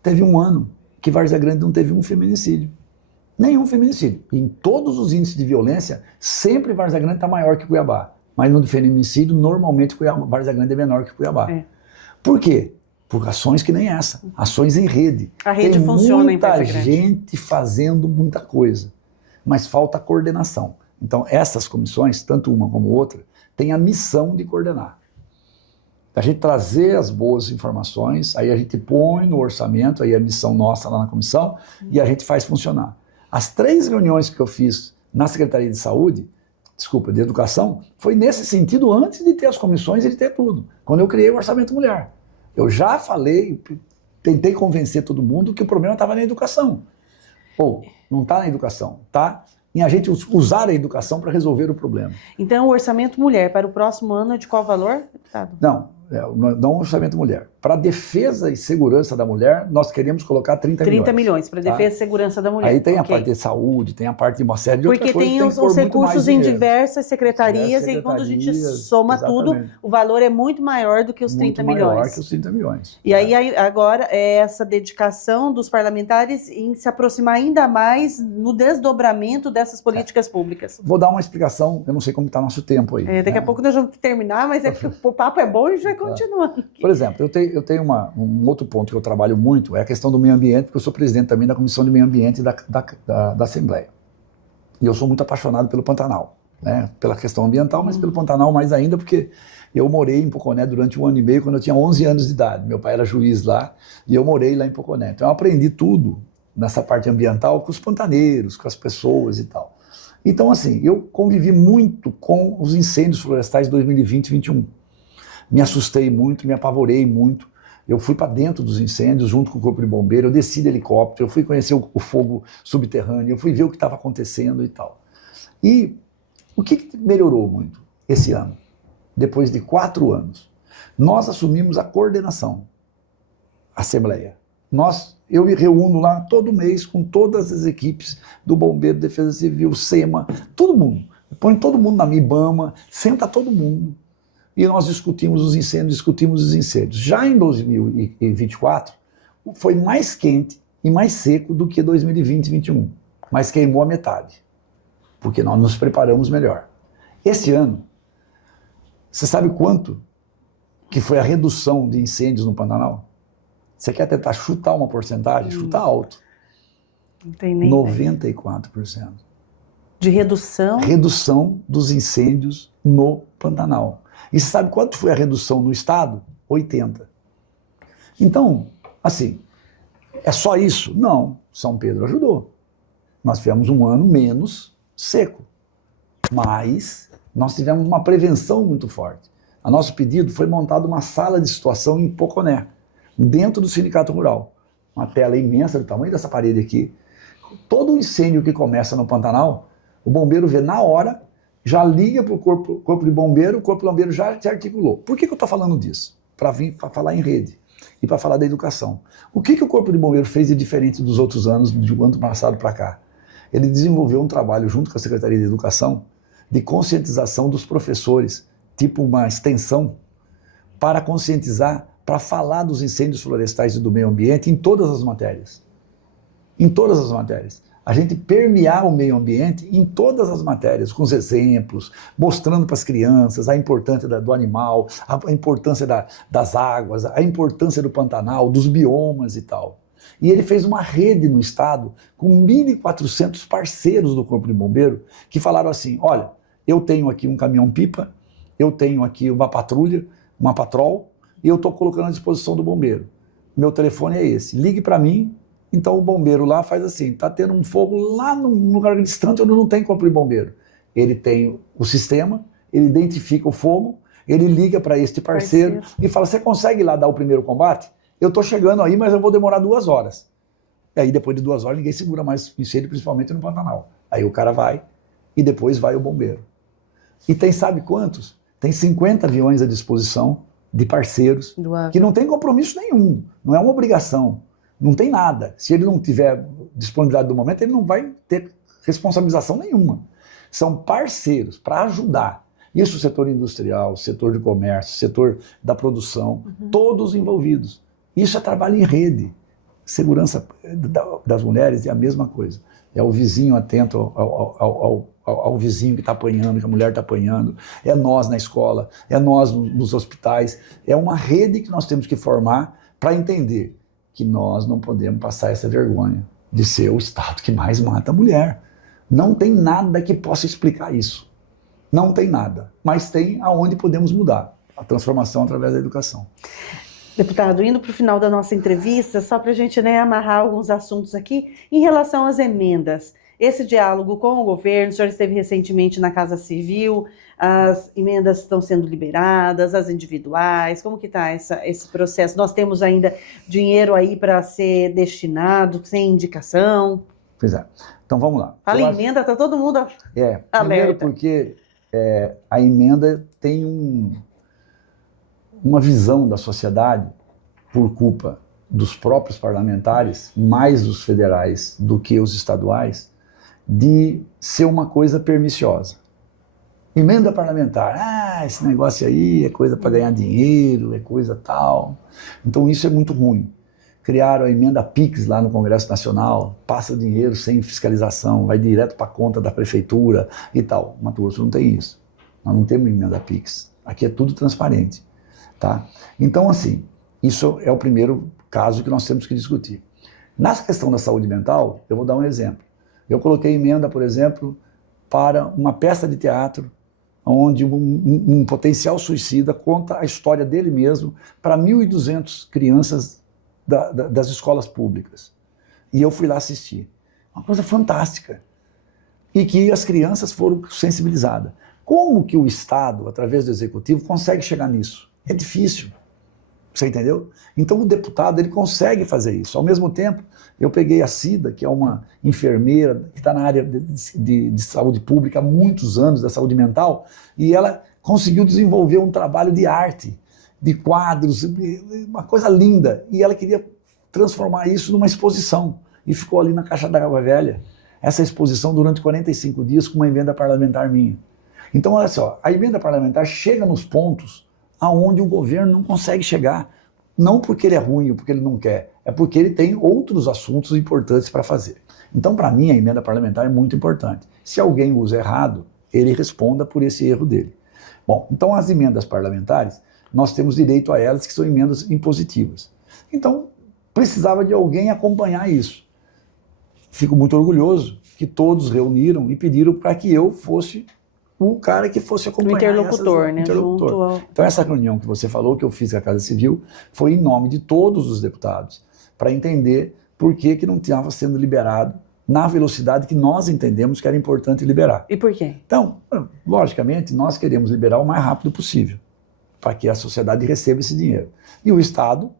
Teve um ano que Várzea Grande não teve um feminicídio. Nenhum feminicídio. Em todos os índices de violência, sempre Várzea Grande está maior que Cuiabá. Mas no feminicídio, normalmente Várzea Grande é menor que Cuiabá. É. Por quê? Por ações que nem essa. Ações em rede. A rede funciona em Várzea Grande. Tem muita gente fazendo muita coisa, mas falta coordenação. Então essas comissões, tanto uma como outra, têm a missão de coordenar. A gente trazer as boas informações, aí a gente põe no orçamento, aí é a missão nossa lá na comissão, e a gente faz funcionar. As 3 reuniões que eu fiz na Secretaria de Saúde, de Educação, foi nesse sentido antes de ter as comissões e de ter tudo. Quando eu criei o Orçamento Mulher. Eu já falei, tentei convencer todo mundo que o problema estava na educação. Ou, não está na educação, está em a gente usar a educação para resolver o problema. Então, o Orçamento Mulher para o próximo ano é de qual valor, deputado? Não Orçamento Mulher. Para a defesa e segurança da mulher, nós queremos colocar 30 milhões. 30 milhões para a defesa e segurança da mulher. Aí tem a parte de saúde, tem a parte de uma série de outras coisas. Porque tem os recursos em diversas secretarias e quando a gente soma tudo, o valor é muito maior do que os 30 milhões. Muito maior que os 30 milhões. E aí agora é essa dedicação dos parlamentares em se aproximar ainda mais no desdobramento dessas políticas públicas. Vou dar uma explicação, eu não sei como está nosso tempo aí. Daqui a pouco nós vamos terminar, mas é porque o papo é bom e a gente vai continuando. Por exemplo, eu tenho um outro ponto que eu trabalho muito, é a questão do meio ambiente, porque eu sou presidente também da Comissão de Meio Ambiente da Assembleia. E eu sou muito apaixonado pelo Pantanal, né? Pela questão ambiental, mas pelo Pantanal mais ainda, porque eu morei em Poconé durante 1 ano e meio, quando eu tinha 11 anos de idade. Meu pai era juiz lá, e eu morei lá em Poconé. Então eu aprendi tudo nessa parte ambiental com os pantaneiros, com as pessoas e tal. Então, assim, eu convivi muito com os incêndios florestais de 2020 e 2021. Me assustei muito, me apavorei muito. Eu fui para dentro dos incêndios junto com o Corpo de Bombeiro, eu desci de helicóptero, eu fui conhecer o fogo subterrâneo, eu fui ver o que estava acontecendo e tal. E o que melhorou muito esse ano? Depois de 4 anos, nós assumimos a coordenação, a Assembleia. Eu me reúno lá todo mês com todas as equipes do Bombeiro, Defesa Civil, SEMA, todo mundo. Põe todo mundo na IBAMA, senta todo mundo. E nós discutimos os incêndios. Já em 2024, foi mais quente e mais seco do que 2020 e 2021. Mas queimou a metade, porque nós nos preparamos melhor. Esse ano, você sabe quanto que foi a redução de incêndios no Pantanal? Você quer tentar chutar uma porcentagem? Chuta alto. Não tem nem 94%. De redução? Redução dos incêndios no Pantanal. E você sabe quanto foi a redução no estado? 80%. Então, assim, é só isso? Não. São Pedro ajudou. Nós tivemos um ano menos seco. Mas nós tivemos uma prevenção muito forte. A nosso pedido foi montada uma sala de situação em Poconé, dentro do Sindicato Rural. Uma tela imensa do tamanho dessa parede aqui. Todo incêndio que começa no Pantanal, o bombeiro vê na hora, já liga para o corpo de bombeiro, o corpo de bombeiro já se articulou. Por que eu estou falando disso? Para vir para falar em rede e para falar da educação. O que o corpo de bombeiro fez de diferente dos outros anos, do ano passado para cá? Ele desenvolveu um trabalho junto com a Secretaria de Educação de conscientização dos professores, tipo uma extensão, para conscientizar, para falar dos incêndios florestais e do meio ambiente em todas as matérias. Em todas as matérias. A gente permear o meio ambiente em todas as matérias, com os exemplos, mostrando para as crianças a importância do animal, a importância das águas, a importância do Pantanal, dos biomas e tal. E ele fez uma rede no estado com 1.400 parceiros do Corpo de Bombeiro que falaram assim, olha, eu tenho aqui um caminhão-pipa, eu tenho aqui uma patrulha, uma patrol, e eu estou colocando à disposição do bombeiro. Meu telefone é esse, ligue para mim. Então o bombeiro lá faz assim, está tendo um fogo lá num lugar distante onde não tem corpo de bombeiro. Ele tem o sistema, ele identifica o fogo, ele liga para este parceiro e fala, você consegue ir lá dar o primeiro combate? Eu estou chegando aí, mas eu vou demorar 2 horas. E aí depois de 2 horas ninguém segura mais incêndio, principalmente no Pantanal. Aí o cara vai e depois vai o bombeiro. E tem sabe quantos? Tem 50 aviões à disposição de parceiros que não tem compromisso nenhum, não é uma obrigação. Não tem nada. Se ele não tiver disponibilidade do momento, ele não vai ter responsabilização nenhuma. São parceiros para ajudar. Isso o setor industrial, o setor de comércio, o setor da produção, todos envolvidos. Isso é trabalho em rede. Segurança das mulheres é a mesma coisa. É o vizinho atento ao vizinho que está apanhando, que a mulher está apanhando. É nós na escola, é nós nos hospitais. É uma rede que nós temos que formar para entender que nós não podemos passar essa vergonha de ser o estado que mais mata a mulher. Não tem nada que possa explicar isso. Não tem nada. Mas tem aonde podemos mudar. A transformação através da educação. Deputado, indo para o final da nossa entrevista, só para a gente amarrar alguns assuntos aqui, em relação às emendas. Esse diálogo com o governo, o senhor esteve recentemente na Casa Civil, as emendas estão sendo liberadas, as individuais, como que está esse processo? Nós temos ainda dinheiro aí para ser destinado, sem indicação? Pois é. Então vamos lá. Fala em emenda, está todo mundo alerta. Primeiro porque a emenda tem uma visão da sociedade, por culpa dos próprios parlamentares, mais os federais do que os estaduais, de ser uma coisa perniciosa. Emenda parlamentar, esse negócio aí é coisa para ganhar dinheiro, é coisa tal. Então isso é muito ruim. Criaram a emenda PIX lá no Congresso Nacional, passa o dinheiro sem fiscalização, vai direto para a conta da prefeitura e tal. Mato Grosso não tem isso. Nós não temos emenda PIX. Aqui é tudo transparente. Tá? Então assim, Isso é o primeiro caso que nós temos que discutir. Na questão da saúde mental, eu vou dar um exemplo. Eu coloquei emenda, por exemplo, para uma peça de teatro onde um potencial suicida conta a história dele mesmo para 1.200 crianças das escolas públicas. E eu fui lá assistir. Uma coisa fantástica. E que as crianças foram sensibilizadas. Como que o Estado, através do Executivo, consegue chegar nisso? É difícil. Você entendeu? Então o deputado ele consegue fazer isso. Ao mesmo tempo, eu peguei a Cida, que é uma enfermeira que está na área de saúde pública há muitos anos, da saúde mental, e ela conseguiu desenvolver um trabalho de arte, de quadros, uma coisa linda. E ela queria transformar isso numa exposição. E ficou ali na Caixa da Água Velha. Essa exposição durante 45 dias com uma emenda parlamentar minha. Então, olha só, a emenda parlamentar chega nos pontos aonde o governo não consegue chegar. Não porque ele é ruim ou porque ele não quer, é porque ele tem outros assuntos importantes para fazer. Então, para mim, a emenda parlamentar é muito importante. Se alguém usa errado, ele responda por esse erro dele. Bom, então as emendas parlamentares, nós temos direito a elas, que são emendas impositivas. Então, precisava de alguém acompanhar isso. Fico muito orgulhoso que todos reuniram e pediram para que eu fosse o cara que fosse acompanhar. O interlocutor, né? Interlocutor. Junto ao... Então essa reunião que você falou, que eu fiz com a Casa Civil, foi em nome de todos os deputados, para entender por que não estava sendo liberado na velocidade que nós entendemos que era importante liberar. E por quê? Então, logicamente, nós queremos liberar o mais rápido possível, para que a sociedade receba esse dinheiro. E o Estado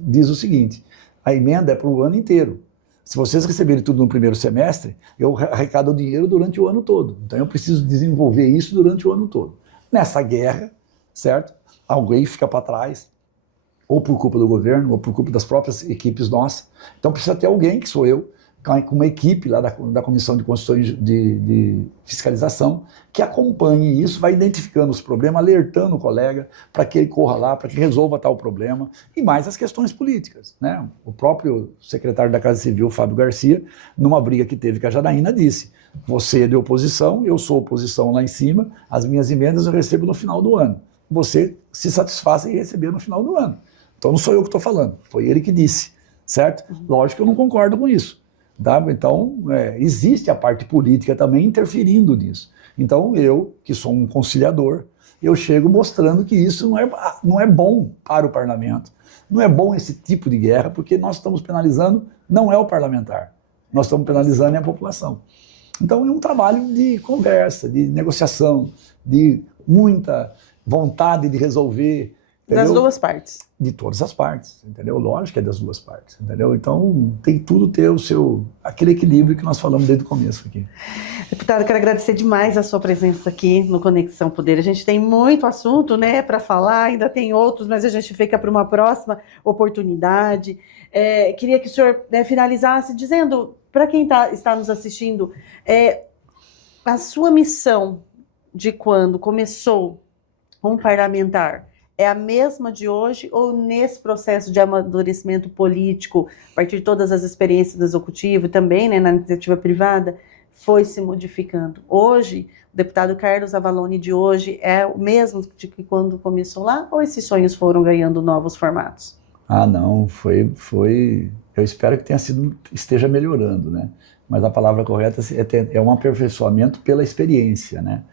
diz o seguinte, a emenda é para o ano inteiro. Se vocês receberem tudo no primeiro semestre, eu arrecado o dinheiro durante o ano todo. Então eu preciso desenvolver isso durante o ano todo. Nessa guerra, certo? Alguém fica para trás, ou por culpa do governo, ou por culpa das próprias equipes nossas. Então precisa ter alguém, que sou eu, com uma equipe lá da Comissão de Constituição de Fiscalização, que acompanhe isso, vai identificando os problemas, alertando o colega para que ele corra lá, para que resolva tal problema, e mais as questões políticas, né? O próprio secretário da Casa Civil, Fábio Garcia, numa briga que teve com a Janaína, disse, você é de oposição, eu sou oposição lá em cima, as minhas emendas eu recebo no final do ano. Você se satisfaz em receber no final do ano. Então não sou eu que estou falando, foi ele que disse, certo? Lógico que eu não concordo com isso. Tá? Então, existe a parte política também interferindo nisso. Então, eu, que sou um conciliador, eu chego mostrando que isso não é bom para o parlamento. Não é bom esse tipo de guerra, porque nós estamos penalizando, não é o parlamentar, nós estamos penalizando a população. Então, é um trabalho de conversa, de negociação, de muita vontade de resolver. Entendeu? Das duas partes. De todas as partes, entendeu? Lógico que é das duas partes, entendeu? Então tem tudo ter aquele equilíbrio que nós falamos desde o começo aqui. Deputado, quero agradecer demais a sua presença aqui no Conexão Poder. A gente tem muito assunto, né, para falar, ainda tem outros, mas a gente fica para uma próxima oportunidade. Queria que o senhor finalizasse dizendo, para quem está nos assistindo, a sua missão de quando começou como parlamentar, é a mesma de hoje ou nesse processo de amadurecimento político, a partir de todas as experiências do executivo e também, né, na iniciativa privada, foi se modificando? Hoje, o deputado Carlos Avalone de hoje é o mesmo de que quando começou lá, ou esses sonhos foram ganhando novos formatos? Ah, não, foi eu espero que esteja melhorando, né? Mas a palavra correta é um aperfeiçoamento pela experiência, né?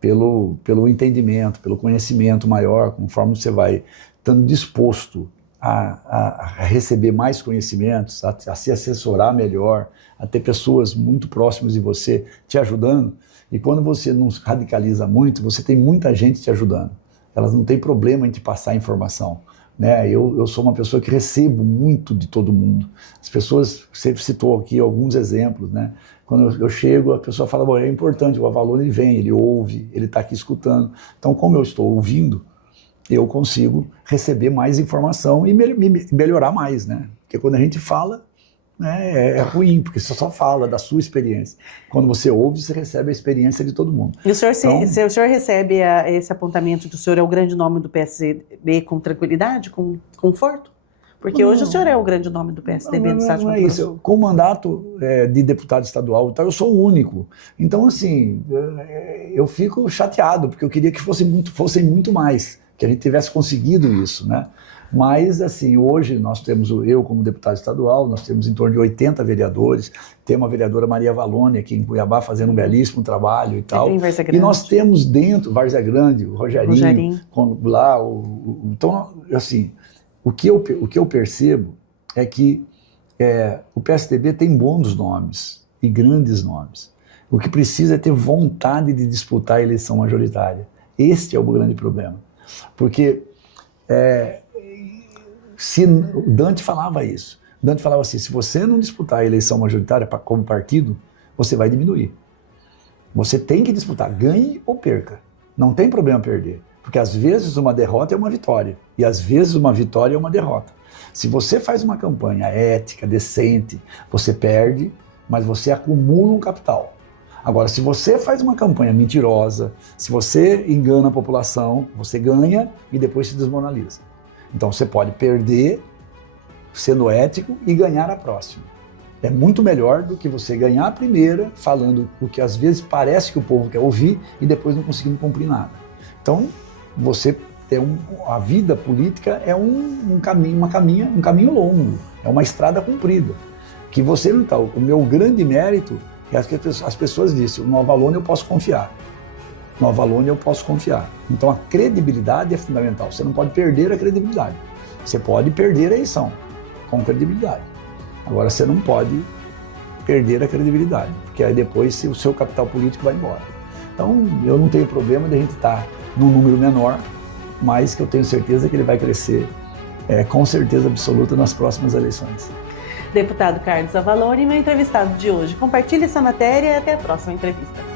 Pelo entendimento, pelo conhecimento maior, conforme você vai estando disposto a receber mais conhecimentos, a se assessorar melhor, a ter pessoas muito próximas de você te ajudando. E quando você não radicaliza muito, você tem muita gente te ajudando. Elas não têm problema em te passar informação. Né? Eu sou uma pessoa que recebo muito de todo mundo. As pessoas, você citou aqui alguns exemplos, né? Quando eu chego, a pessoa fala, bom, é importante, o Avalone vem, ele ouve, ele está aqui escutando. Então, como eu estou ouvindo, eu consigo receber mais informação e melhorar mais, né? Porque quando a gente fala, né, é ruim, porque você só fala da sua experiência. Quando você ouve, você recebe a experiência de todo mundo. E o senhor, o senhor recebe esse apontamento que o senhor é o grande nome do PSDB com tranquilidade, com conforto? Porque hoje o senhor é o grande nome do PSDB do Estado de Mato Grosso. Isso. Com o mandato de deputado estadual, eu sou o único. Então, assim, eu fico chateado, porque eu queria que fossem muito mais, que a gente tivesse conseguido isso, né? Mas, assim, hoje nós temos, eu como deputado estadual, nós temos em torno de 80 vereadores, tem uma vereadora Maria Valone aqui em Cuiabá fazendo um belíssimo trabalho e tal. E nós temos dentro, Várzea Grande, o Rogerinho. Lá, então, assim, o que eu percebo é que o PSDB tem bons nomes e grandes nomes. O que precisa é ter vontade de disputar a eleição majoritária. Este é o grande problema. Porque se o Dante falava isso. Dante falava assim, se você não disputar a eleição majoritária como partido, você vai diminuir. Você tem que disputar, ganhe ou perca. Não tem problema perder. Porque às vezes uma derrota é uma vitória. E às vezes uma vitória é uma derrota. Se você faz uma campanha ética, decente, você perde, mas você acumula um capital. Agora, se você faz uma campanha mentirosa, se você engana a população, você ganha e depois se desmoraliza. Então você pode perder sendo ético e ganhar a próxima. É muito melhor do que você ganhar a primeira falando o que às vezes parece que o povo quer ouvir e depois não conseguindo cumprir nada. Então, você a vida política é um caminho longo, é uma estrada comprida. Que você não está. O meu grande mérito é que as pessoas dizem, no Avalone eu posso confiar. No Avalone eu posso confiar. Então a credibilidade é fundamental. Você não pode perder a credibilidade. Você pode perder a eleição com credibilidade. Agora você não pode perder a credibilidade, porque aí depois o seu capital político vai embora. Então eu não tenho problema de a gente estar num número menor, mas que eu tenho certeza que ele vai crescer com certeza absoluta nas próximas eleições. Deputado Carlos Avalone, meu entrevistado de hoje. Compartilhe essa matéria e até a próxima entrevista.